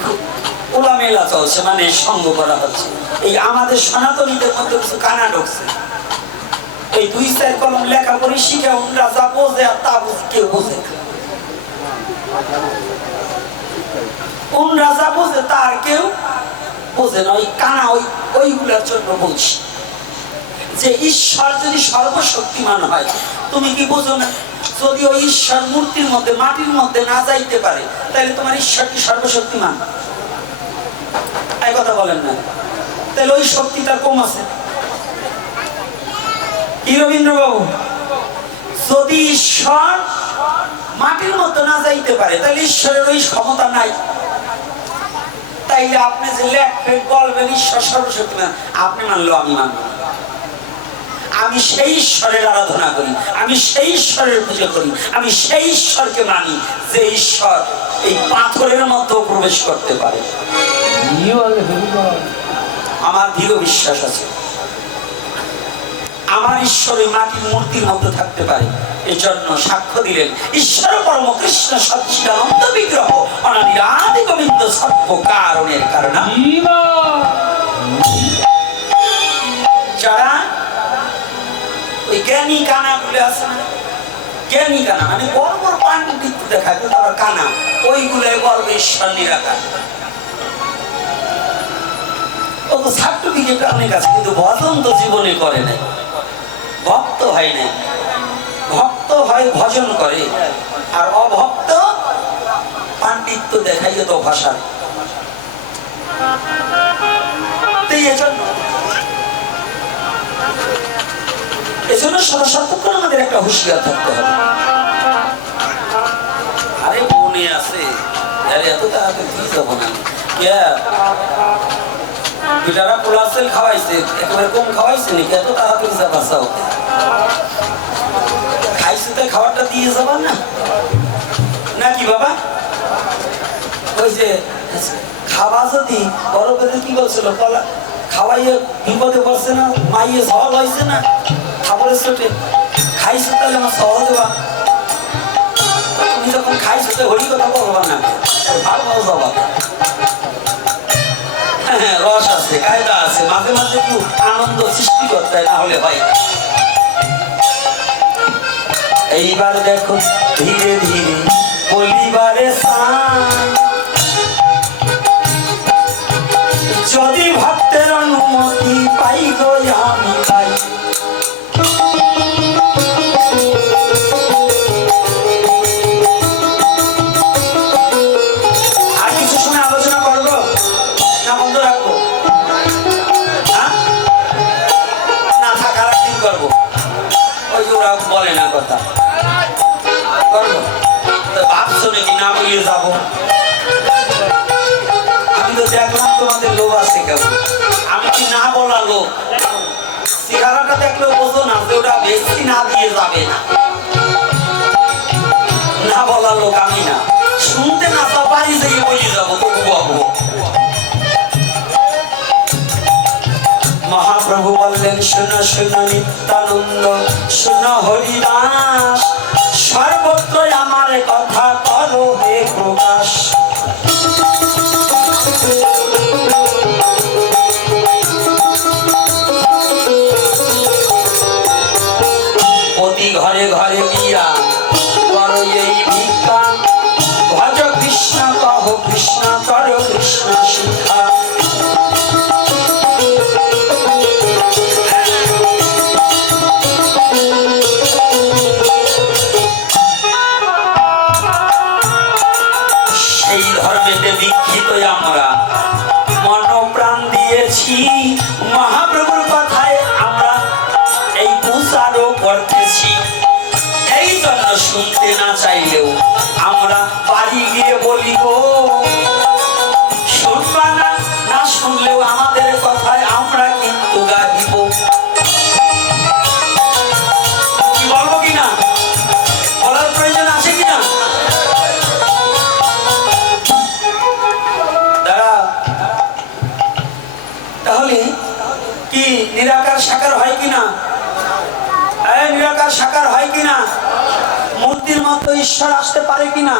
খোলামেলা চলছে, মানে সঙ্গ করা হচ্ছে। এই আমাদের সনাতনীদের মধ্যে কিছু কানা ঢুকছে। এই 2-4 কলম লেখাপড়ি শিখে ওরা যা বোঝে আর তা বুঝে কেউ বোঝে, ওরা যা বোঝে তার কেউ বোঝে না। ওই কানা ওইগুলোর জন্য বলছি যে ঈশ্বর যদি সর্বশক্তিমান হয়, তুমি কি বোঝো না? যদি ওই ঈশ্বর মূর্তির মধ্যে, মাটির মধ্যে না যাইতে পারে, তাহলে তোমার ঈশ্বর কি সর্বশক্তিমান? এই কথা বলেন না, তাহলে ওই শক্তিটা কম আছে কি রবীন্দ্রবাবু? যদি ঈশ্বর মাটির মধ্যে না যাইতে পারে, তাহলে ঈশ্বরের ওই ক্ষমতা নাই। তাইলে আপনি যে লেখবেন বলবেন ঈশ্বর সর্বশক্তিমান, আপনি মানলো আমি মানব, আমি সেই ঈশ্বরের আরাধনা করি, আমি সেই ঈশ্বরের পুজো করি, আমি সেই ঈশ্বরকে মানি যে ঈশ্বর এই পাথরের মধ্যেও প্রবেশ করতে পারে। আমার দৃঢ় বিশ্বাস আছে আমার ঈশ্বর ওই মাটির মূর্তির মধ্যে থাকতে পারে। এই জন্য সাক্ষ্য দিলেন ঈশ্বর পরম কৃষ্ণ সচ্চিদানন্দ বিগ্রহ অনাদি আদি গোবিন্দ সর্ব কারণের কারণ। যারা ওই জ্ঞানী কানা গুলো আছে না, জ্ঞানী কানা মানে বড় বড় পাণ্ডিত্য দেখায়, কিন্তু আবার কানা, ওইগুলোই বলবে ঈশ্বর নিরাকার। ও তো সার্টিফিকেট অনেক আছে, কিন্তু ভজন তো জীবনে করে নাই, ভক্ত হয় নাই। ভক্ত হয় ভজন করে, আর অভক্ত পাণ্ডিত্য দেখাইয়ে তো ভাষা। এজন্য সর্বক্ষণ আমাদের একটা হুঁশিয়ার থাকতে হবে। আরে মনে আছে এত তাড়াতাড়ি দিয়ে যাবো না, পিঠারা পোলাসেল খাওয়াইছে, একেবারে কম খাওয়াইছে নাকি? এত তাড়াতাড়ি যাবা চাও? খাইছে তো খাবারটা দিয়ে যাবা না নাকি বাবা? ওই যে খাওয়া যদি বড় পেলে কি বলছিল, খাওয়াইয়ে বিপদে পড়ছে না, মাইয়ে সহল হয়েছে না খাবারের চোটে, খাইছে তাহলে আমার সহল দেবা। তুমি যখন খাইছো তো হরি কথা বলবা না, ভালো ভালো যাবা। হ্যাঁ, রস আছে, কায়দা আছে, মাঝে মাঝে একটু আনন্দ সৃষ্টি করতে হয়, না হলে হয়। এইবার দেখো ধীরে ধীরে বলিবারে যদি ভক্তের অনুমতি পাই গো আমি পাই। আর কিছু সময় আলোচনা করবো না বন্ধ রাখবো? না থাকার একদিন করবো, ওই যে ওরা বলে না কথা করবো, ভাবছো নাকি না বলিয়ে যাবো? আমি তো দেখলাম তোমাদের লোভ আছে কেমন, আমি কি না বলা লোক? চেহারাটা দেখলেও বোঝো না যে ওটা বেশি না দিয়ে যাবে না। না বলা লোক আমি না, শুনতে না তো বাড়ি যেয়ে বলি যাবো, তবু বাবু। মহাপ্রভু বললেন শোনো শোনো নিত্যানন্দ, শোনো হরিদাস, সর্বত্র আমার কথা করো হে প্রকাশ। প্রতি ঘরে ঘরে গিয়া করো এই ভিক্ষা, ভজ কৃষ্ণ কহ কৃষ্ণ কর কৃষ্ণ শিক্ষা। সেই ধর্মেতে দীক্ষিত আমরা মনোপ্রাণ দিয়েছি, মহাপ্রভুর কথায় আমরা এই প্রচারও করতেছি। এই জন্য শুনতে না চাইলেও আমরা বলি গো, শুনবা না, না শুনলেও আমাদের কথায় আমরা কিন্তু গাইব। কি বলবো কিনা, বলার প্রয়োজন আছে কিনা? দাঁড়া, তাহলে কি নিরাকার সাকার হয় কিনা? নিরাকার সাকার হয় কিনা? মূর্তির মতো ঈশ্বর আসতে পারে কিনা?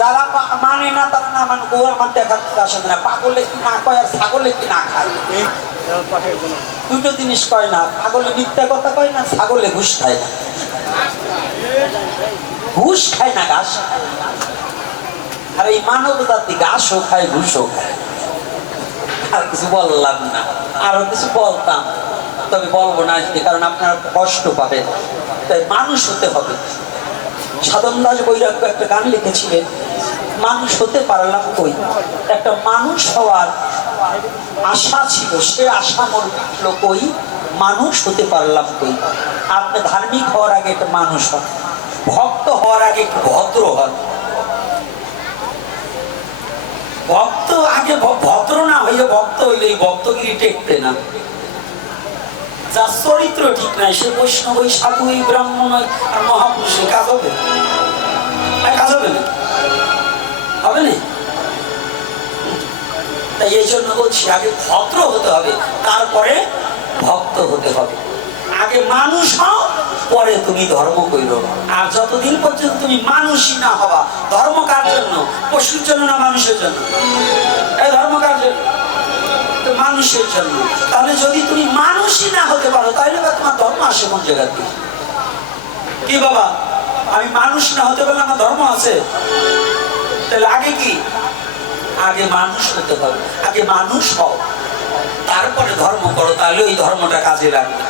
যারা মানে না তারা না মানে গো আমার দেখার আসে না। পাগলে কি না কয় আর ছাগলে কি না খায়, দুটো জিনিস কয় না। পাগলে মিথ্যা কথা কয় না, ছাগলে ঘুষ খায় না। ঘুষ খায় না, ঘাস। আর এই মানব জাতি ঘাসও খায়, ঘুষও খায়। আর কিছু বললাম না, আরো কিছু বলতাম, তবে বলবো না আজকে, কারণ আপনারা কষ্ট পাবেন। তাই মানুষ হতে হবে। সাধন দাস বৈরাগ্য একটা গান লিখেছিলেন, মানুষ হতে পারলাম কই। একটা মানুষ হওয়ার আশা ছিল, সে আশা মোর মিটল কই, মানুষ হতে পারলাম কই। আপনি ধার্মিক হওয়ার আগে একটা মানুষ হন, ভক্ত হওয়ার আগে একটু ভদ্র হন। ভক্ত আগে ভদ্র না হইলে ভক্ত হইলে এই ভক্তগিরি টেকতে না। যার চরিত্র ঠিক নাই সে বৈষ্ণব, সাধু, ব্রাহ্মণ আর মহাপুরুষের কাজ হবে? কাজ হবে না, হবে না। তাই এই জন্য বলছি আগে ভদ্র হতে হবে, তারপরে ভক্ত হতে হবে। আগে মানুষ হও, পরে তুমি ধর্ম কইরো। আর যতদিন পর্যন্ত তুমি মানুষই না হবা, ধর্ম কার জন্য? পশুর জন্য না মানুষের জন্য? এই ধর্ম কার জন্য? মানুষের জন্য। তাহলে যদি তুমি মানুষই না হতে পারো, তাহলে তোমার ধর্ম আসে কোন জায়গা থেকে? কি বাবা, আমি মানুষ না হতে পারলে আমার ধর্ম আছে? তাহলে আগে কি? আগে মানুষ হতে হবে। আগে মানুষ হও, তারপরে ধর্ম করো, তাহলে ওই ধর্মটা কাজে লাগবে।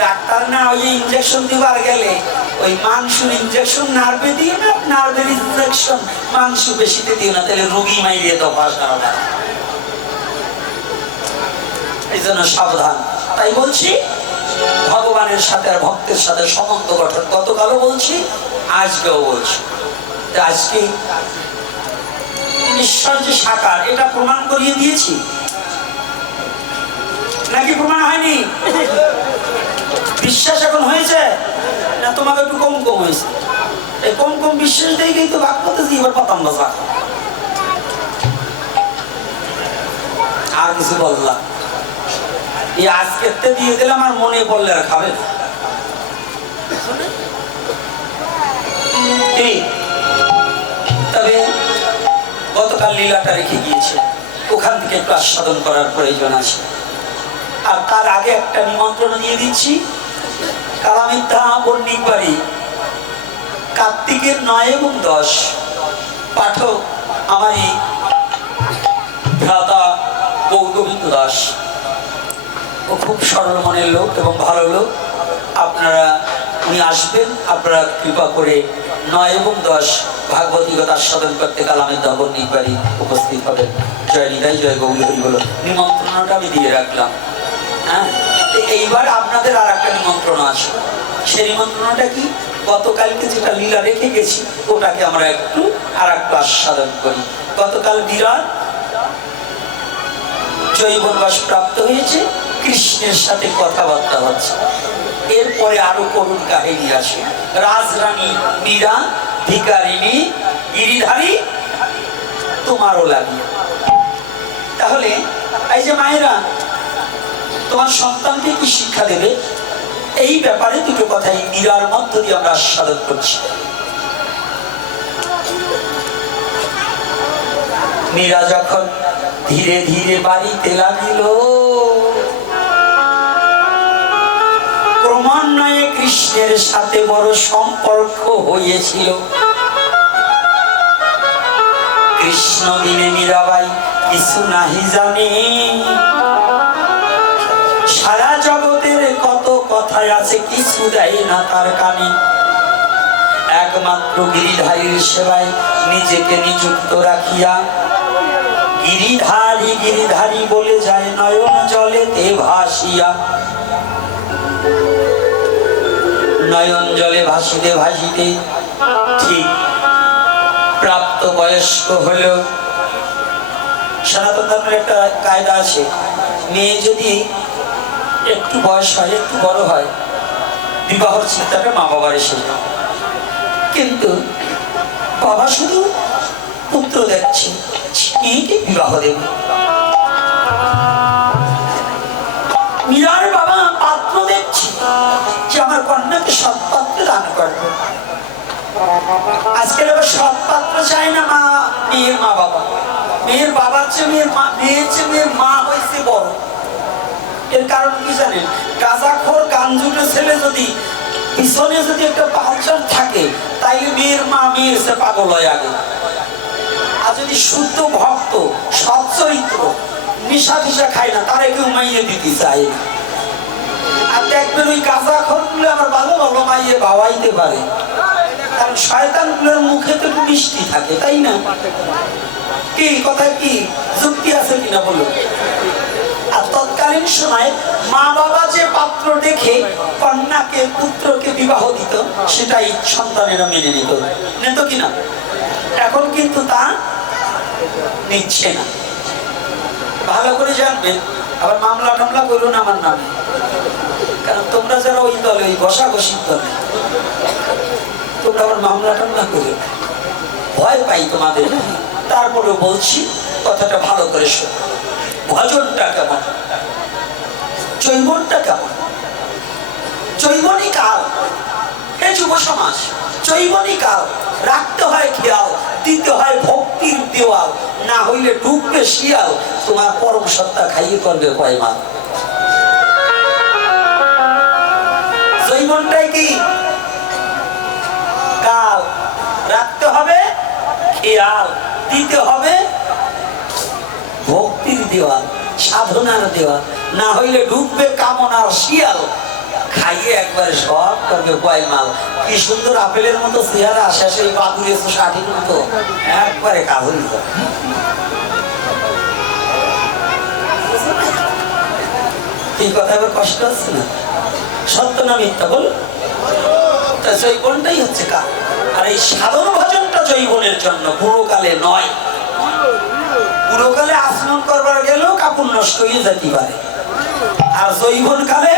ডাক্তার না ওই ইনজেকশন দিবার গেলে ওই মাংসের ইনজেকশন নার্ভে দিয়ে না, নার্ভের ইনজেকশন মাংস বেশিতে দিও না, তাহলে রোগী মাইরিয়ে তো পাশ করা যায়। এই জন্য সাবধান। তাই বলছি ভগবানের সাথে আর ভক্তের সাথে সম্বন্ধ গঠন গতকালও বলছি, আজকেও বলছি। আজকে ঈশ্বর যে সাকার, এটা প্রমাণ করিয়ে দিয়েছি নাকি প্রমাণ হয়নি? বিশ্বাস এখন হয়েছে না? তোমাকে একটু কম কম হয়েছে। এই কম কম বিশ্বাস দিয়ে কিন্তু ভাগ করতেছি, এবার পাতাম বাজা। আর কিছু বললাম, এই আজকে দিয়ে দিলাম, আর মনে পড়লে আর খাবে না। তবে গতকাল লীলাটা রেখে গিয়েছে, ওখান থেকে একটু আস্বাদন করার প্রয়োজন আছে। আর তার আগে একটা নিমন্ত্রণ দিয়ে দিচ্ছি, কালামিথ্যা বর্ণিক বাড়ি কার্তিকের 9 এবং 10 পাঠক আমারই ভ্রাতা গৌরবিন্দ দাস। ও খুব সরল মনের লোক এবং ভালো লোক। আপনারা উনি আসবেন, আপনারা কৃপা করে 9 এবং 10 ভাগবতী কথা আস্বাদন করতে কালামিথ্যা বর্ণিক বাড়ি উপস্থিত হবেন। জয় নিতাই, জয় গৌরী হরি বল। নিমন্ত্রণটা আমি দিয়ে রাখলাম। হ্যাঁ, এইবার আপনাদের আর একটা নিমন্ত্রণ আছে। সেই নিমন্ত্রণটা কি? গতকালকে যেটা লীলা রেখে গেছি, ওটাকে আমরা একটু আর একটু আস্বাদন করি। গতকাল বিরাট জৈবনবাস প্রাপ্ত হয়েছে, কৃষ্ণের সাথে কথাবার্তা হচ্ছে। এরপরে আরো করুণ কাহিনী আছে। রাজরানী মীরা, ভিকারিনী, গিরিধারী, তোমারও লাগিয়ে। তাহলে এই যে মায়েরা তোমার সন্তানকে কি শিক্ষা দেবে, এই ব্যাপারে দুটো কথাই মীরার মধ্য দিয়ে আমরা আস্বাদন করছি। মীরা যখন ধীরে ধীরে বাড়িতে লাগিল, ক্রমান্বয়ে কৃষ্ণের সাথে বড় সম্পর্ক হয়েছিল। কৃষ্ণ দিনে মীরাবাই কিছু নাহি জানে, সারা জগতের কত কথাই আছে কিছু দেয় না তার কানে। একমাত্র গিরিধারীর সেবায় নিজেকে নিযুক্ত রাখিয়া গিরিধারী গিরিধারী বলে যায় নয়ন জলেতে ভাসিয়া। নয়ন জলে ভাসিতে ভাসিতে ঠিক প্রাপ্ত বয়স্ক হলো, সনাতন ধর্মের একটা কায়দা আছে, মেয়ে যদি একটু বয়স হয়, একটু বড় হয়, বিবাহের চিন্তাটা মা বাবার এসে যায়। কিন্তু বাবা শুধু পুত্র দেখছে, মেয়েকে বিবাহ দেব। মীরার বাবা পাত্র দেখছে যে আমার কন্যাকে সৎ পাত্রে দান করবে। আজকের আবার সৎ পাত্র চায় না মেয়ের মা বাবা, মেয়ের বাবার চেয়ে মেয়ের মা হয়েছে বড়। এর কারণ কি জানেন? গাঁজাখোর গাঞ্জুটের ছেলে যদি পিছনে যদি একটা পালচার থাকে, তাইলে মেয়ের মা মেয়ের সে পাগল হয় আগে। আর যদি শুদ্ধ ভক্ত, সৎ চরিত্র, নিশা ফিসা খায় না, তারা কেউ মাইয়ে দিতে চায় না। আর দেখবেন ওই গাঁজাখোর গুলো আমার ভালো ভালো মাইয়ে ভাবাইতে পারে, কারণ শয়তান গুলোর মুখে তো একটু মিষ্টি থাকে, তাই না? কি কথা, কি যুক্তি আছে কিনা বলুন? আর তৎকালীন সময় মা বাবা যে পাত্র দেখে কন্যাকে পুত্রকে বিবাহ দিত, সেটাই সন্তানেরা মেনে নিত কিনা? এখন কিন্তু তা নিচ্ছে না। ভালো করে জানবেন, আবার মামলা টামলা করুন আমার নামে, কারণ তোমরা যারা ওই দলে, ওই ঘষাঘষির দলে, তোমরা আবার মামলা টামলা করে ভয় পাই তোমাদের। তারপরেও বলছি, কথাটা ভালো করে শোনো। ভজনটা কেমন, জৈবনটা কেমন? জৈবনী কাল, হে যুব সমাজ, জৈবনী কাল রাখতে হয় খেয়াল, দিতে হয় ভক্তির দেওয়াল, না হইলে ডুববে শিয়াল, তোমার পরম সত্তা খাইয়ে করবে কয় মাল। জৈবনটাই কি কাল, রাখতে হবে খেয়াল, দিতে হবে ভক্তির দেওয়াল, সাধনার দেওয়াল, না হইলে ডুববে কামনার শিয়াল, খাইয়ে একবারে সব করবে কয় মাল। কি সুন্দর আপেলের মতো চেহারা, শেষে বাদুড়ে ষাটির মতো একবারে কাজল। এই কথা এবার কষ্ট হচ্ছে না? সত্য না মিথ্যা বল? তা জৈবনটাই হচ্ছে কাল। আর এই সাধন ভজনটা জৈবনের জন্য, পুরোকালে নয়। পুরোকালে আচমন করবার গেলেও কাপড় নষ্ট হয়ে যেতে পারে, আর জৈবন কালে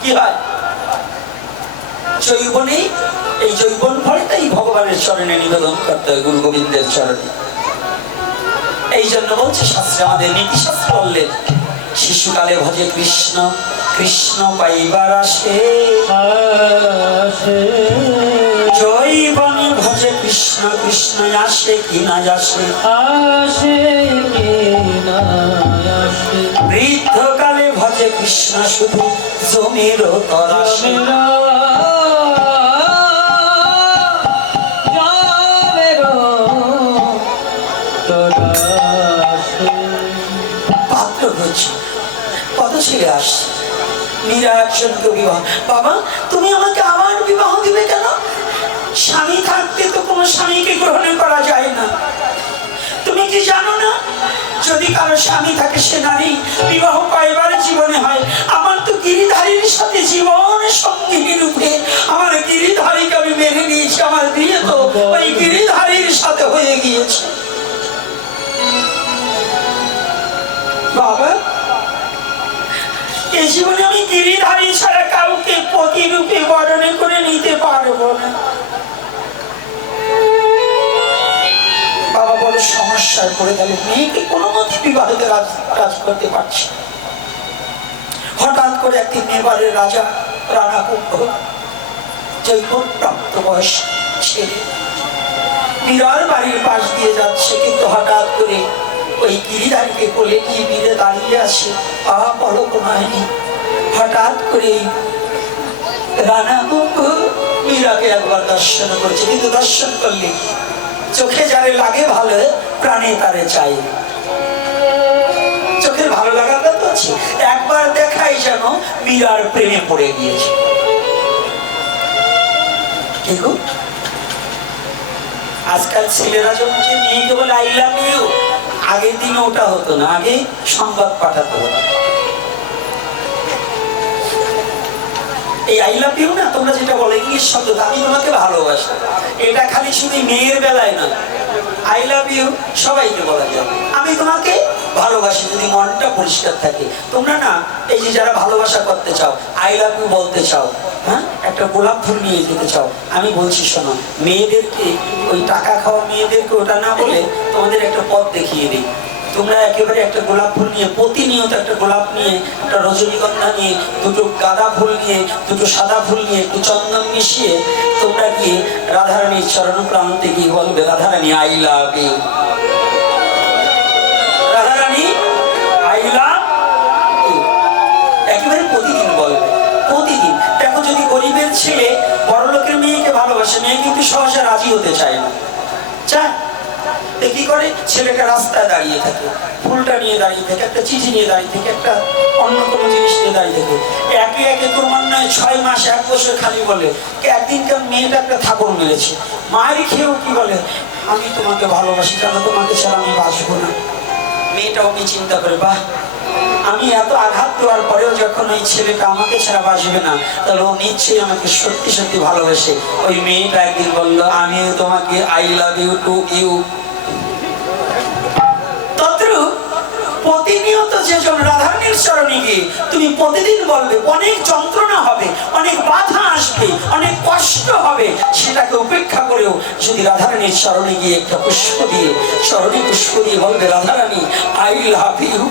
কি হয়? জৈবনে এই জৈবন ফলটাই ভগবানের চরণে নিবেদন করতে হয়, গুরু গোবিন্দের চরণে। এই জন্য বলছে শাস্ত্রে, আমাদের নীতিশাস্ত্র বললেন, শিশুকালে ভজে কৃষ্ণ, কৃষ্ণ পাইবার আসে, জৈবনে ভজে কৃষ্ণ, কৃষ্ণ আসে কি না আসে, বৃদ্ধকালে ভজে কৃষ্ণ শুধু জমির তরাসে। পাত্র হচ্ছে কত ছেলে আসছে, মীরা একজনকে বিবাহ। বাবা, তুমি আমাকে আবার বিবাহ দিবে কেন? স্বামী থাকতে তো কোনো স্বামীকে গ্রহণ করা যায় না। তুমি কি জানো না, যদি কারো স্বামী থাকে, সে নারী বিবাহ কয়বার জীবনে হয়? আমার তো গিরিধারীর সাথে জীবন সঙ্গিনী রূপে আমার গিরিধারীকে আমি মেনে নিয়েছি, আমার বিয়ে তো ওই গিরিধারীর সাথে হয়ে গিয়েছে। বাবা, এই জীবনে আমি গিরিধারী ছাড়া কাউকে পতি রূপে বরণে করে নিতে পারবো না। বাবা বড় সমস্যায় পড়ে গেল, মেয়েকে কোনো মতে বিবাহিত রাজ করতে পারছি। হঠাৎ করে একটি মেবারের রাজা রানা কুম্ভ, জৈবন প্রাপ্ত বয়স ছেলে, মীরার বাড়ির পাশ দিয়ে যাচ্ছে, কিন্তু হঠাৎ করে ওই গিরিধারীকে কোলে নিয়ে মীরে দাঁড়িয়ে আসে, পলক হয়নি। হঠাৎ করে রানা কুম্ভ মীরাকে একবার দর্শন করছে, কিন্তু দর্শন করলে চোখে যারে লাগে ভালো, প্রাণে তারে চাই। চোখের ভালো লাগাটা তো আছে, একবার দেখাই যেন মীরার প্রেমে পড়ে গিয়েছে। আজকাল ছেলেরা যখন যে মেয়েকে বলে আই লাভ ইউ, আগের দিনে ওটা হতো না, আগে সংবাদ পাঠাতে হতো। এই আই লাভ ইউ না, তোমরা যেটা বলে ইংলিশ শব্দ, আমি তোমাকে ভালোবাসি, এটা খালি শুধু মেয়ের বেলায় নয়, আই লাভ ইউ সবাইকে বলা যায়। আমি তোমাকে ভালোবাসি, যদি মনটা পরিষ্কার থাকে। তোমরা না এই যে যারা ভালোবাসা করতে চাও, আই লাভ ইউ বলতে চাও, হ্যাঁ, একটা গোলাপ ফুল নিয়ে যেতে চাও, আমি বলছি শোনো, মেয়েদেরকে, ওই টাকা খাওয়া মেয়েদেরকে ওটা না বলে তোমাদের একটা পথ দেখিয়ে দিই। তোমরা একেবারে একটা গোলাপ ফুল নিয়ে, প্রতিনিয়ত একটা গোলাপ নিয়ে, একটা রজনীগন্ধা নিয়ে, দুটো গাঁদা ফুল নিয়ে, দুটো সাদা ফুল নিয়ে, একটু চন্দন মিশিয়ে তোমরা গিয়ে রাধারানীর চরণ প্রান্তে গিয়ে বলবে, Radharani I love you, Radharani I love you. একেবারে প্রতিদিন বলবে, প্রতিদিন। দেখো, যদি গরিবের ছেলে বড়লোকের মেয়েকে ভালোবাসে, মেয়ে কিন্তু সহজে রাজি হতে চায় না, চায় কি করে, ছেলেটা রাস্তায় দাঁড়িয়ে থাকে, ফুলটা নিয়ে দাঁড়িয়ে থাকে, একটা চিঠি নিয়ে দাঁড়িয়ে থাকে, একটা অন্য কোনো জিনিস নিয়ে দাঁড়িয়ে থাকে, একে একে ক্রমান্বয়ে 6 মাস 1 বছর খালি বলে, একদিনকার মেয়েটা একটা থাপড় মেরেছে, মায়ের খেয়েও কি বলে, আমি তোমাকে ভালোবাসি, কেন তোমাকে ছাড়া আমি বাঁচবো না। মেয়েটা ওকে চিন্তা করে, বাহ, আমি এত আঘাত দেওয়ার পরেও যখন ওই ছেলেটা আমাকে ছাড়া বাঁচবে না, তাহলে ও নিশ্চয়ই আমাকে সত্যি সত্যি ভালোবাসে। ওই মেয়েটা একদিন বললো, আমিও তোমাকে I love you too you. প্রতিনিয়ত যেজন রাধারানীর চরণে গিয়ে তুমি প্রতিদিন বলবে, অনেক যন্ত্রণা হবে, অনেক বাধা আসবে, অনেক কষ্ট হবে, সেটাকে উপেক্ষা করেও যদি রাধারানীর চরণে গিয়ে একটা পুষ্প দিয়ে, চরণে পুষ্প দিয়ে বলবে, রাধারানী আই লাভ ইউ,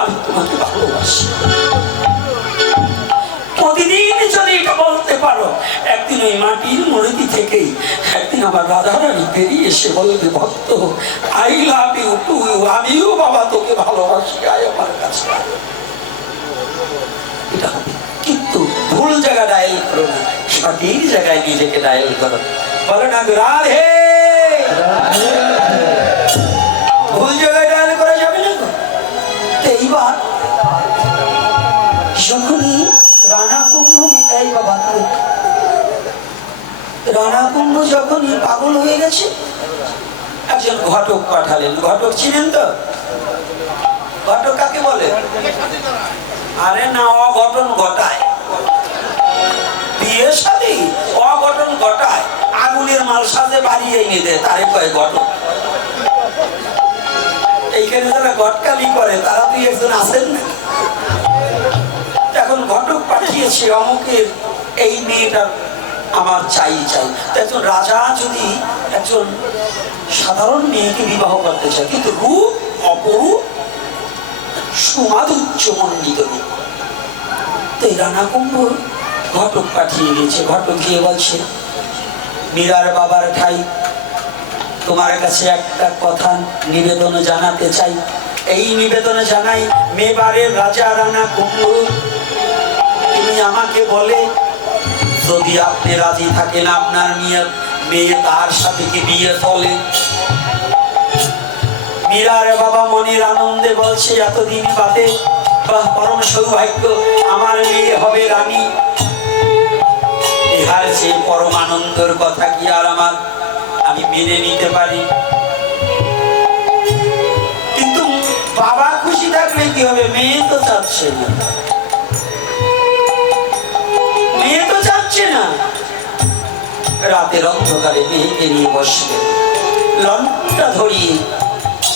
আমি তোমাকে ভালোবাসি, প্রতিদিন যদি এটা বলতে পারো, একদিন ওই মাটির মূর্তি থেকেই একদিন আমার রাধারানী বেরিয়ে এসে বলবে, ভক্ত I love you too you, আমিও বাবা তোকে ভালোবাসি, আয় আমার কাছে। এটা হবে, কিন্তু ভুল জায়গা ডায়াল করো না, সঠিক জায়গায় নিজেকে ডায়াল করো। বলো না রাধে, ভুল জায়গায় ডায়াল করা যাবে না। তো এইবার যখনই রানা কুম্ভ, এই বাবা রানা কুম্ভ যখনই পাগল হয়ে গেছে, একজন ঘটক পাঠালেন। ঘটক ছিলেন তো? ঘটক কাকে বলে? আরে না, অঘটন ঘটায়, বিয়ের সাথে অঘটন ঘটায়, আগুনের মাল সাজে বাড়ি এনে দেয়, তারে কয় ঘটক। এইখানে যারা ঘটকালি করে তারা তুই একজন আছেন না। এখন ঘটক পাঠিয়েছে, অমুকের এই মেয়েটার আমার চাই চাই। একজন রাজা যদি একজন সাধারণ মেয়েকে বিবাহ করতে চায়, কিন্তু রূপ অপরূপ, সুমাধুর্য মণ্ডিত, তো এই রানা কুম্ভ ঘটক পাঠিয়ে দিয়েছে। ঘটক গিয়ে বলছে, মীরার বাবার ঠাই, তোমার কাছে একটা কথা নিবেদন জানাতে চাই। এই নিবেদন জানাই, মেবারের রাজা রানা কুম্ভ, তিনি আমাকে বলে, যদি আপনি রাজি থাকেন, আপনার মেয়ে তার সাথে কি বিয়ে চলে? মীরার বাবা মনের আনন্দে বলছে, এতদিন বাদে পরম সৌভাগ্য, আমার মেয়ে হবে রানী, ইহার যে পরম আনন্দের কথা কি আর আমি মেনে নিতে পারি। কিন্তু বাবা খুশি থাকলে কি হবে? মেয়ে তো চাচ্ছে না, মেয়ে তো চাচ্ছে না। রাতের অন্ধকারে মেয়েকে নিয়ে বসবে, লণ্ঠনটা ধরিয়ে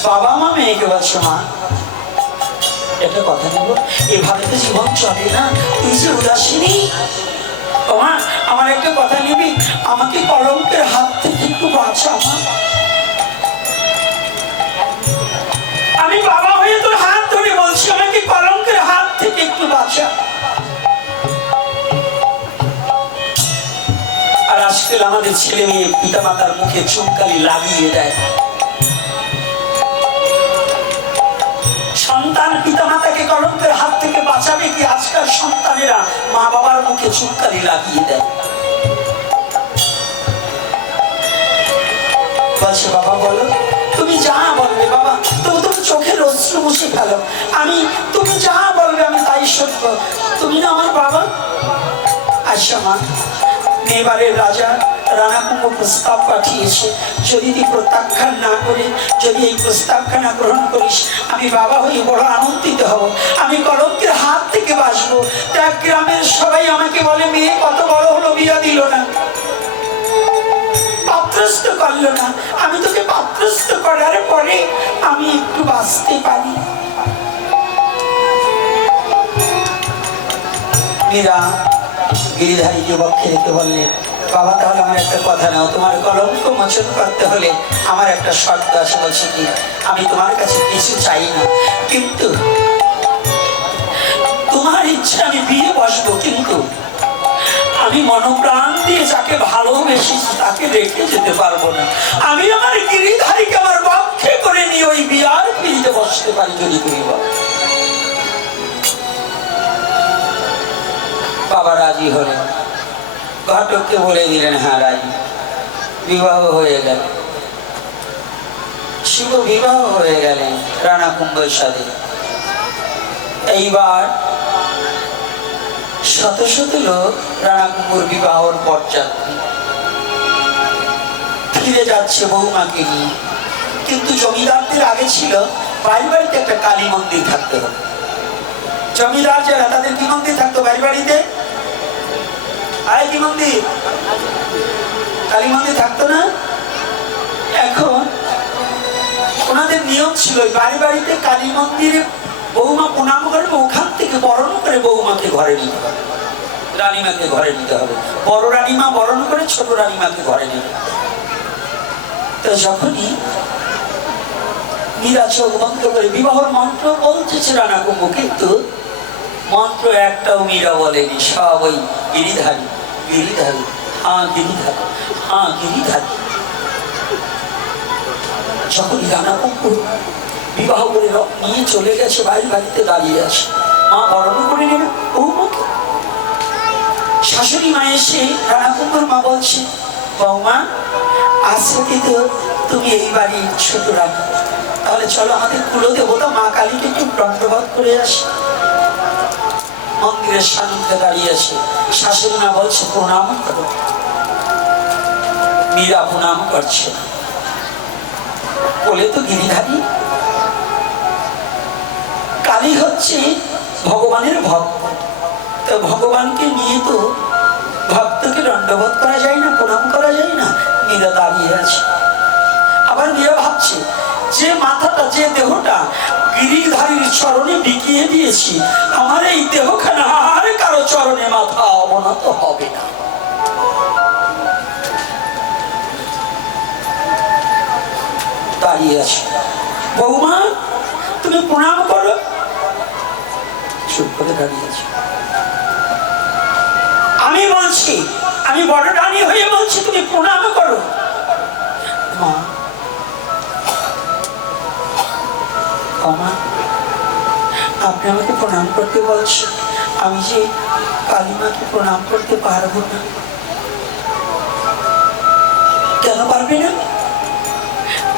বাবা মা মেয়েকে বলছে, মা একটা কথা নেব, এভাবে তো জীবন চলে না, তুই যে উদাসীনী, মা আমার একটা কথা নিবি, আমাকে কলঙ্কের হাত থেকে একটু বাঁচা। আমি বাবা হয়ে তোর হাত ধরে বলছি, আমাকে কলঙ্কের হাত থেকে একটু বাঁচা। আর আজকাল আমাদের ছেলে মেয়ে পিতা মাতার মুখে চুনকালি লাগিয়ে দেয়। সন্তান পিতা মাতাকে কলঙ্কের হাত থেকে বাঁচাবে কি? আজকাল সন্তানেরা মা বাবার মুখে চুনকালি লাগিয়ে দেয়। বলছে, বাবা বলো, তুমি যা বলবে বাবা, তুমি চোখের অশ্রু মুছে ফেলো, তুমি যা বলবে আমি তাই শুনব, তুমি না আমার বাবা। আচ্ছা মা, মেবারের রাজা রানা কুম্ভ প্রস্তাব পাঠিয়েছে, যদি তুই প্রত্যাখ্যান না করে, যদি এই প্রস্তাবখানা গ্রহণ করিস, আমি বাবা হয়ে বড় আনন্দিত হব, আমি কলঙ্কের হাত থেকে বাঁচবো। তা গ্রামের সবাই আমাকে বলে, মেয়ে কত করলো না। আমি তোকে পাত্রস্থ করার পরে আমি একটু বাঁচতে পারি। মীরা গিরিধারী যুবককে রেখে বললেন, বাবা তাহলে আমার একটা কথা নাও, তোমার কলঙ্ক মোচন করতে হলে আমার একটা শর্ত আছে। বলছে কি, আমি তোমার কাছে কিছু চাই না, কিন্তু তোমার ইচ্ছা আমি বিয়ে বসবো, কিন্তু আমি মনোপ্রাণ দিয়ে যাকে ভালোবেসেছি তাকে রেখে যেতে পারবো না। আমি আমার গিরিধারীকে আমার পক্ষে করে নিয়ে ওই বিয়ার পিড়িতে বসতে পারি যদি তুমি বল। বাবা রাজি হলেন, ঘটককে বলে দিলেন হ্যাঁ রাজি। বিবাহ হয়ে গেল, শুভ বিবাহ হয়ে গেলেন রানা কুম্ভের সাথে। এইবার শত শত লোক রানা কুম্ভর বিবাহর পর্যায়ে ফিরে যাচ্ছে বৌমাকে নিয়ে। কিন্তু জমিদারদের আগে ছিল বাড়ি বাড়িতে একটা কালী মন্দির থাকতে হবে। জমিদার যারা তাদের কি মন্দির থাকতো বাড়ি বাড়িতে? আয় কি মন্দির? কালী মন্দির থাকতো না? এখন ওনাদের নিয়ম ছিল বাড়ি বাড়িতে কালী মন্দিরে বৌমা প্রণাম করবে, ওখান থেকে বরণ করে বৌমাকে ঘরে নিতে হবে, রানীমাকে ঘরে নিতে হবে। বড় রানীমা বরণ করে ছোট রানীমাকে ঘরে নিতে হবে। তো যখনই মীরা চোখ বন্ধ করে বিবাহর মন্ত্র বলতেছে রানা কুম্ভ, কিন্তু মন্ত্র একটাও মীরা বলেনি। সব ওই গিরিধারী গিরিধারী হ্যাঁ গিরিধারী হ্যাঁ গিরিধারী। যখনই রানা কুম্ভ বিবাহ করে নিয়ে চলে গেছে, বাড়ি বাড়িতে দাঁড়িয়ে আছে, মা বরণ করে নেবে বৌমাকে। শাশুড়ি মা এসে রানা কুম্ভর মা বলছে, বৌমা আজ থেকে তো তুমি এই বাড়ির ছোট রানী, তাহলে চলো আমাদের কুলদেবতা মা কালীকে একটু দণ্ডবোধ করে আসি। মন্দিরের সামনে দাঁড়িয়ে আছে, শাশুড়ি মা বলছে প্রণাম করো। মীরা প্রণাম করছে, বলে তো গিরিধারী কালী হচ্ছে ভগবানের ভক্ত, তো ভগবানকে নিয়ে তো ভক্তকে দণ্ডবোধ করা যায় না, প্রণাম করা যায় না। মীরা দাঁড়িয়ে আছে। আবার মীরা ভাবছে, যে মাথাটা যে দেহটা গিরিধারীর চরণে বিকিয়ে দিয়েছি, আমার এই দেহখানা আর কারো চরণে মাথা অবনত হবে না। দাঁড়িয়ে আছে, বৌমা তুমি প্রণাম করো। চুপ করে দাঁড়িয়ে আছে। আমি বলছি, আমি বড় রানী হয়ে বলছি তুমি প্রণাম করো। মা আপনি আমাকে প্রণাম করতে বলছেন, আমি যে কালীমাকে প্রণাম করতে পারবো না। কেন পারবে না?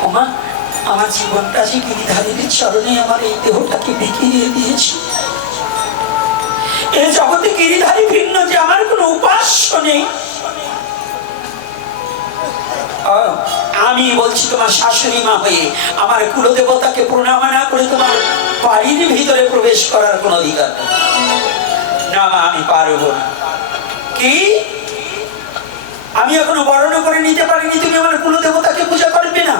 ওমা আমার জীবনটা যে গিরিধারীর চরণে আমার এই দেহটাকে বিকিয়ে দিয়েছি। এই জগতে গিরিধারী ভিন্ন যে আমার কোনো উপাস্য নেই। আমি বলছি তোমার শাশুড়ি মা হয়ে আমার কুলদেবতাকে প্রণাম না করে তোমার বাড়ির ভিতরে প্রবেশ করার কোনো অধিকার নেই। না মা আমি পারবো না। কি আমি এখনো বর্ণনা করে নিতে পারিনি তুমি আমার কুলদেবতাকে পূজা করবে না?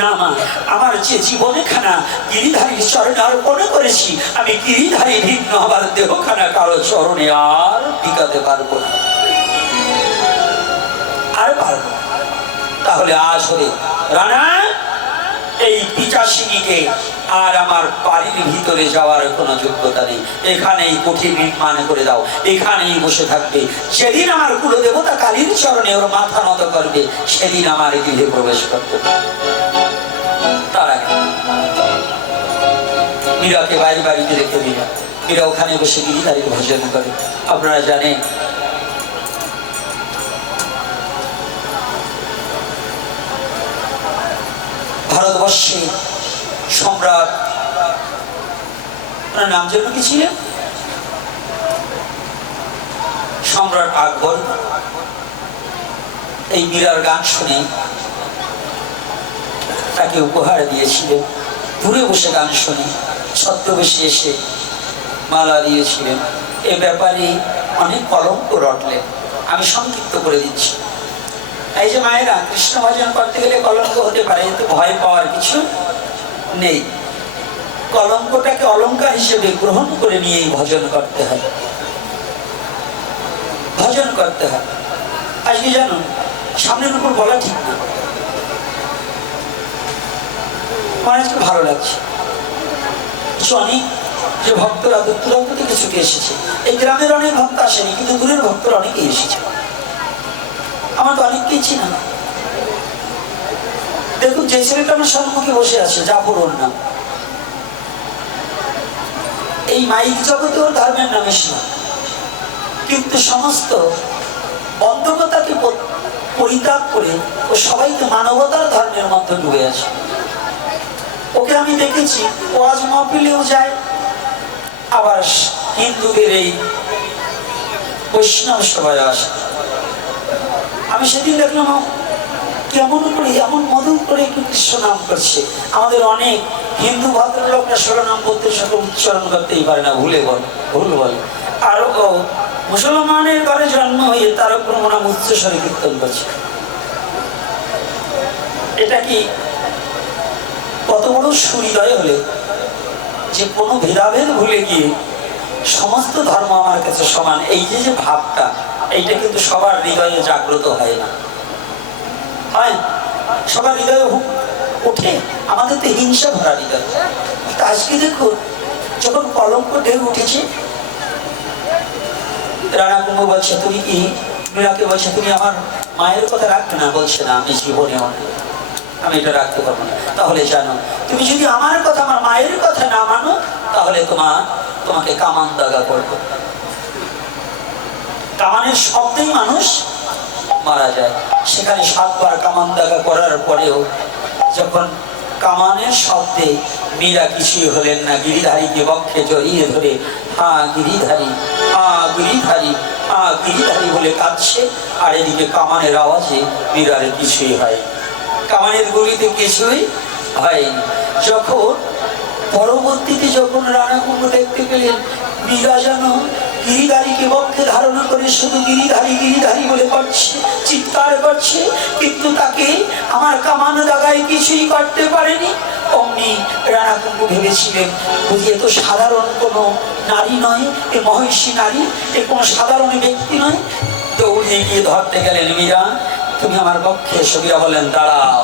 না মা, আমার যে জীবনে খানা গিরিধারীর চরণে অর্পণ করেছি, আমি গিরিধারী ভিন্ন আমার দেহখানা কারো চরণে আর টিকাতে পারবো না, আর পারবো। তাহলে আজ হলে রানা এই পিচাসিনীকে আর আমার বাড়ির ভিতরে যাওয়ার কোনো যোগ্যতা নেই। এখানেই কুঠি নির্মাণ করে দাও, এখানেই বসে থাকবে। সেদিন আমার কুলদেবতা কালীর চরণে ওর মাথা নত করবে, সেদিন আমার গৃহে প্রবেশ করবে। তার আগে মীরাকে বাড়ি বাড়িতে রেখে দিল। মীরা ওখানে বসে গিরিধারীর ভজন করে। আপনারা জানেন ভারতবর্ষে সম্রাট নাম যেন কি ছিলেন, সম্রাট আকবর এই মীরার গান শুনে তাকে উপহার দিয়েছিলেন। দূরে বসে গান শুনে ছদ্মবেশে এসে মালা দিয়েছিলেন। এ ব্যাপারে অনেক কলঙ্ক রটলেন, আমি সংক্ষিপ্ত করে দিচ্ছি। এই যে মায়েরা, কৃষ্ণ ভজন করতে গেলে কলঙ্ক হতে পারে, কিন্তু ভয় পাওয়ার কিছু নেই। কলঙ্কটাকে অলঙ্কার হিসেবে গ্রহণ করে নিয়েই ভজন করতে হয়, ভজন করতে হয়। আজকে জানো, সামনের উপর বলা ঠিক না, আমার আজকে ভালো লাগছে। অনেক যে ভক্তরা দূর দূরান্ত থেকে ছুটে এসেছে, এই গ্রামের অনেক ভক্ত আসেনি, কিন্তু দূরের ভক্তরা অনেকেই এসেছে। আমার তো অনেককেই চিনা না। দেখুন, যে ছেলেটা আমার সম্মুখে বসে আছে, জাফর ওর নাম। এই মাইক জগতে ওর ধর্মের নাম ইসলাম, কিন্তু সমস্ত বন্ধকতাকে পরিত্যাগ করে ও সবাইকে মানবতার ধর্মের মধ্যে ডুবে আছে। ওকে আমি দেখেছি, ও আজ মহফিলেও যায়, আবার হিন্দুদের এই বৈষ্ণব সভায় আসে। আমি সেদিন দেখলাম কেমন করে এমন মধুর করে একটু কৃষ্ণ নাম করছে। আমাদের অনেক হিন্দু ভদ্রলোকরা শিরোনাম বলতে উচ্চারণ করতেই পারে না, ভুল বলে। আর ও মুসলমানের ঘরে জন্ম হয়ে তার উপর মনে উচ্চস্বরে কীর্তন করছে। এটা কি কত বড় সুহৃদয় হলে যে কোনো ভেদাভেদ ভুলে গিয়ে সমস্ত ধর্ম আমার কাছে সমান, এই যে ভাবটা, এইটা কিন্তু সবার হৃদয়ে জাগ্রত হয় না, হয় সবার হৃদয়ে ওঠে। আমাদের তো হিংসা ভরা হৃদয়। আজকে দেখুন, যখন কলঙ্ক ঢেউ উঠেছে, রানা কুম্ভ বলছে তুমি কি, মীরাকে বলছে তুমি আমার মায়ের কথা রাখবে না? বলছে না, আমি জীবনে আমি এটা রাখতে পারবো না। তাহলে জানো, তুমি যদি আমার কথা, আমার মায়ের কথা না মানো, তাহলে তোমাকে কামান দাগা করবো। কামানের শব্দেই মানুষ মারা যায়। সেখানে 7 বার কামান দাগা করার পরেও যখন কামানের শব্দে মীরা কিছুই হলেন না, গিরিধারীকে বক্ষে জড়িয়ে ধরে হা গিরিধারী, হা গিরিধারী, হা গিরিধারী বলে কাঁদছে। আর এদিকে কামানের আওয়াজে মীরার কিছুই হয়, কামানের গুলিতে কিছুই হয়নি। যখন পরবর্তীতে যখন রানা কুম্ভ দেখতে পেলেন মীরা যেন গিরিধারীকে বক্ষে ধারণা করে শুধু গিরিধারী গিরিধারী বলে করছে, চিৎকার করছে, কিন্তু তাকে আমার কামান দাগায় কিছুই করতে পারেনি। অমনি রানা কুম্ভ ভেবেছিলেন, বুঝি এ তো সাধারণ কোনো নারী নয়, এ মহিষী নারী, এ কোনো সাধারণ ব্যক্তি নয়। দৌড়ে গিয়ে ধরতে গেলেন, মীরা তুমি আমার পক্ষে এসো। মীরা বলেন, দাঁড়াও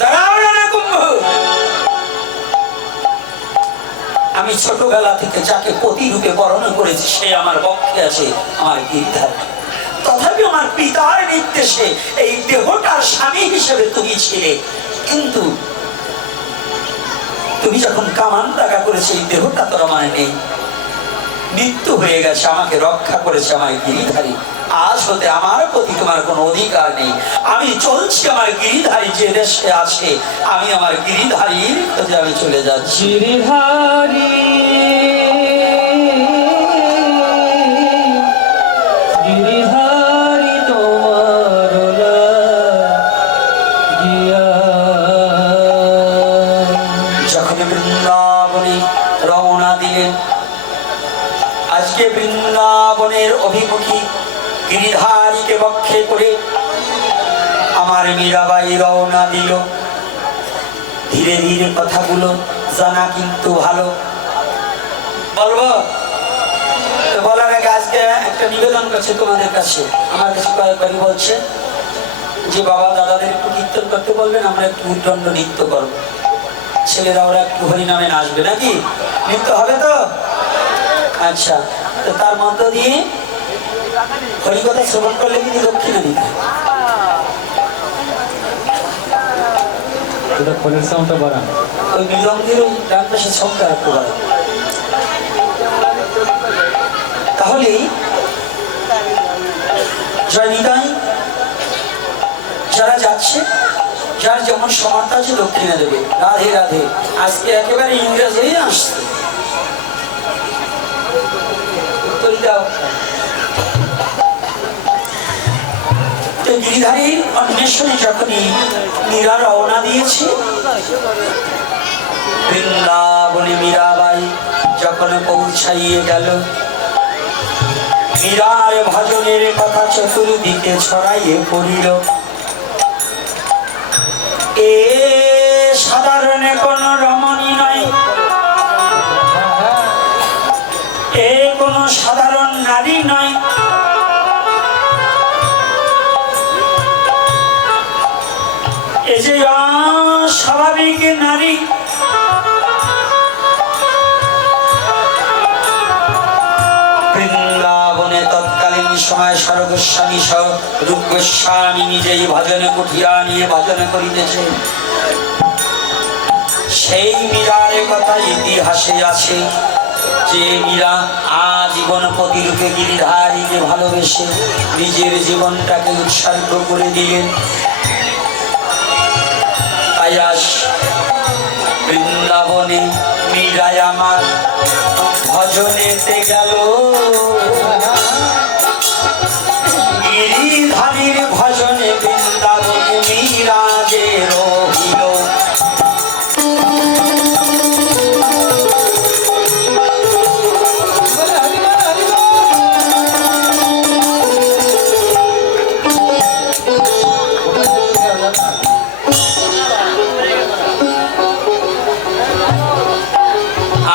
দাঁড়াও রানা কুম্ভ, আমি ছোটবেলা থেকে যাকে প্রতিরূপে বরণ করেছি সে আমার পক্ষে আছে, আমার গিরিধারী। তথাপি আমার পিতার নির্দেশে এই দেহটার স্বামী হিসেবে তুমি ছিলে, কিন্তু তুমি যখন কামান দাগা করেছে এই দেহটা তো আমার নেই, মৃত্যু হয়ে গেছে, আমাকে রক্ষা করেছে আমার গিরিধারী। আজ হতে আমার প্রতি তোমার কোনো অধিকার নেই। আমি চলছি আমার গিরিধারী যে দেশে আছে, আমি আমার গিরিধারীর খোঁজে আমি চলে যাচ্ছি। গিরিধারী গিরিধারী তোমার গিয়া। যখন বৃন্দাবনে রওনা দিলেন, আজকে বৃন্দাবনের অভিমুখী গিরিধারীকে বক্ষে করে আমার মীরাবাই রওনা দিল। ধীরে ধীরে কথাগুলো জানা কিন্তু ভালো, বলবো বলার আগে আজকে একটা নিবেদন করছে তোমাদের কাছে। আমার কাছে কয়েকবারই বলছে যে বাবা দাদাদের একটু কীর্তন করতে বলবেন, আমরা একটু উদ্দণ্ড নৃত্য করবো। ছেলেরা ওরা একটু হরিনামে নাচবে, নাকি নৃত্য হবে তো? আচ্ছা, তো তার মধ্য দিয়ে হরিকথা শ্রবণ করলে কিন্তু দক্ষিণা দিতে ওই মৃদঙ্গের ওই ডান পাশে ছকটা রাখতে পারে। তাহলে জয় নিতাই, যারা যাচ্ছে, যার যেমন সমর্থ আছে দক্ষিণা দেবে। রাধে রাধে। আজকে একেবারে ইংরেজ হয়ে আসছে। গিরিধারীর অন্বেষণে যখনই মীরা রওনা দিয়েছে, বৃন্দাবনে মীরাবাই যখন পৌঁছাইয়ে গেল, মীরার ভজনের কথা চতুর্দিকে ছড়াইয়ে পড়িল। এ সাধারণ কোন রমণী নয়, এ কোন সাধারণ নারী নয়, এ যে অস্বাভাবিক নারী। বৃন্দাবনে তৎকালীন সময় সর্বস্বামী সহ রূপ গোস্বামী নিজেই ভজনে কুঠিয়া নিয়ে ভজনে করিতেছে। সেই মীরার কথা ইতিহাসে আছে যে মীরা আজীবন প্রতিরূপে গিরিধারীকে ভালোবেসে নিজের জীবনটাকে উৎসর্গ করে দিলেন। তাই আজ বৃন্দাবনে মীরায় আমার ভজনেতে গেল, গিরিধারীর ভজনে বৃন্দাবনে মীরা যে রহিল।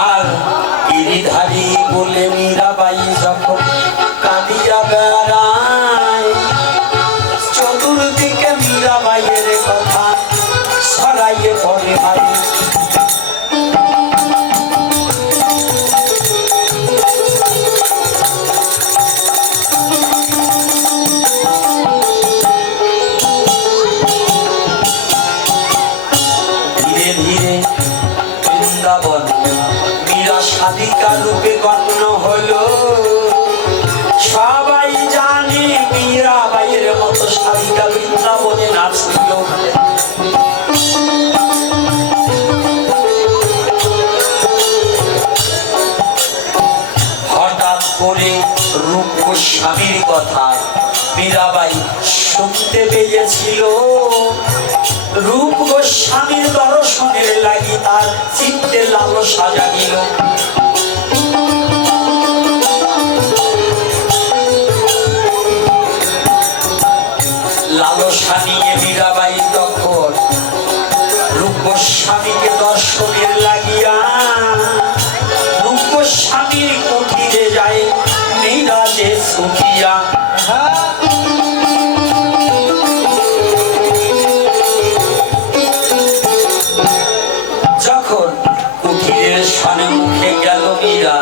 আর গিরিধারী বলে মীরাবাই যখন কাঁদিয়া বেড়ায়, চতুর্দিকে মীরাবাইয়ের কথা ছড়াইয়ে পড়ে ভাই। ধীরে ধীরে বৃন্দাবন মীরা সাধিকা রূপে গণ্য হলো। সবাই জানে মীরাবাইয়ের মতো সাধিকা বৃন্দাবনে নাচছিল। হঠাৎ করে রূপ গোস্বামীর কথা মীরাবাই শুনতে পেয়েছিল। রূপ গোস্বামীর দর্শনের লাগি তার চিত্তে লালসা জাগিল। লালসা নিয়ে মীরাবাই তখন রূপ গোস্বামীকে দর্শনের লাগিয়া রূপ গোস্বামীর কুঠিরে যায় মীরা যে ছুটিয়া। যখন কুঠিরের সম্মুখে গেল মীরা,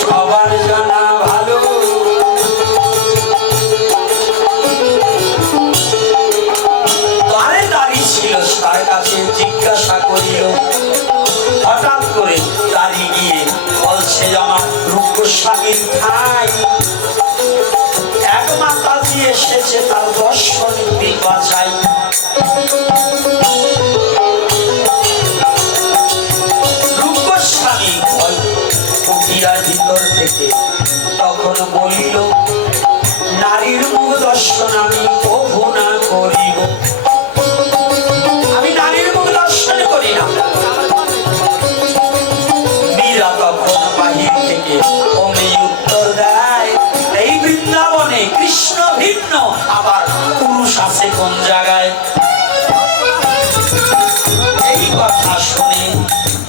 সবার জানা ভালো তারে দাঁড়িয়ে ছিল, তার কাছে জিজ্ঞাসা করিল। হঠাৎ করে দাঁড়িয়ে গিয়ে বলছে, আমার রূপ গোস্বামীর ঠাই এক মাতাজি এসেছে, তার দর্শন কৃপা চাই। রূপ গোস্বামী কুঠিয়ার ভিতর থেকে তখন বলিল, নারীর মুখ দর্শন আমি কভু না করিব, আমি নারীর মুখ দর্শন করি না। মীরা তখন বাহির থেকে অমনি উত্তর দেয়, এই বৃন্দাবনে কৃষ্ণ ভিন্ন, আবার পুরুষ আছে কোন জায়গায়? এই কথা শুনে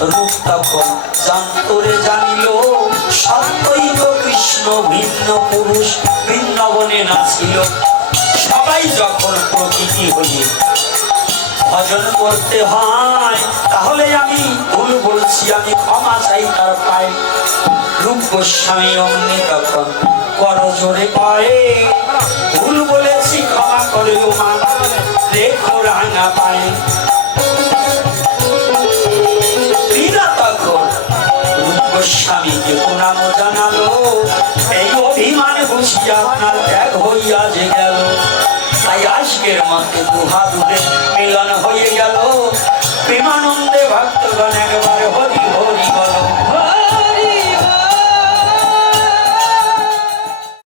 রূপ তখন জান্তরে জানিল, সত্যই তো কৃষ্ণ ভিন্ন পুরুষ বৃন্দাবনে নাছিল। সবাই যখন প্রকৃতি হয়ে ভজন করতে হয়, তাহলে আমি ভুল বলছি, আমি ক্ষমা চাই তার পায়ে। রূপ গোস্বামী অমনি তখন করজোরে কয়ে, ভুল বলেছি ক্ষমা করে মা, দেখো রাঙা পায়ে। মীরা তখন রূপ গোস্বামীকে প্রণাম জানালো, এই অভিমান বুঝিয়া আপনার ত্যাগ হইয়া যে গেল। তাই আজকের মধ্যে দুহা দুধে মিলন হয়ে গেল, প্রেমানো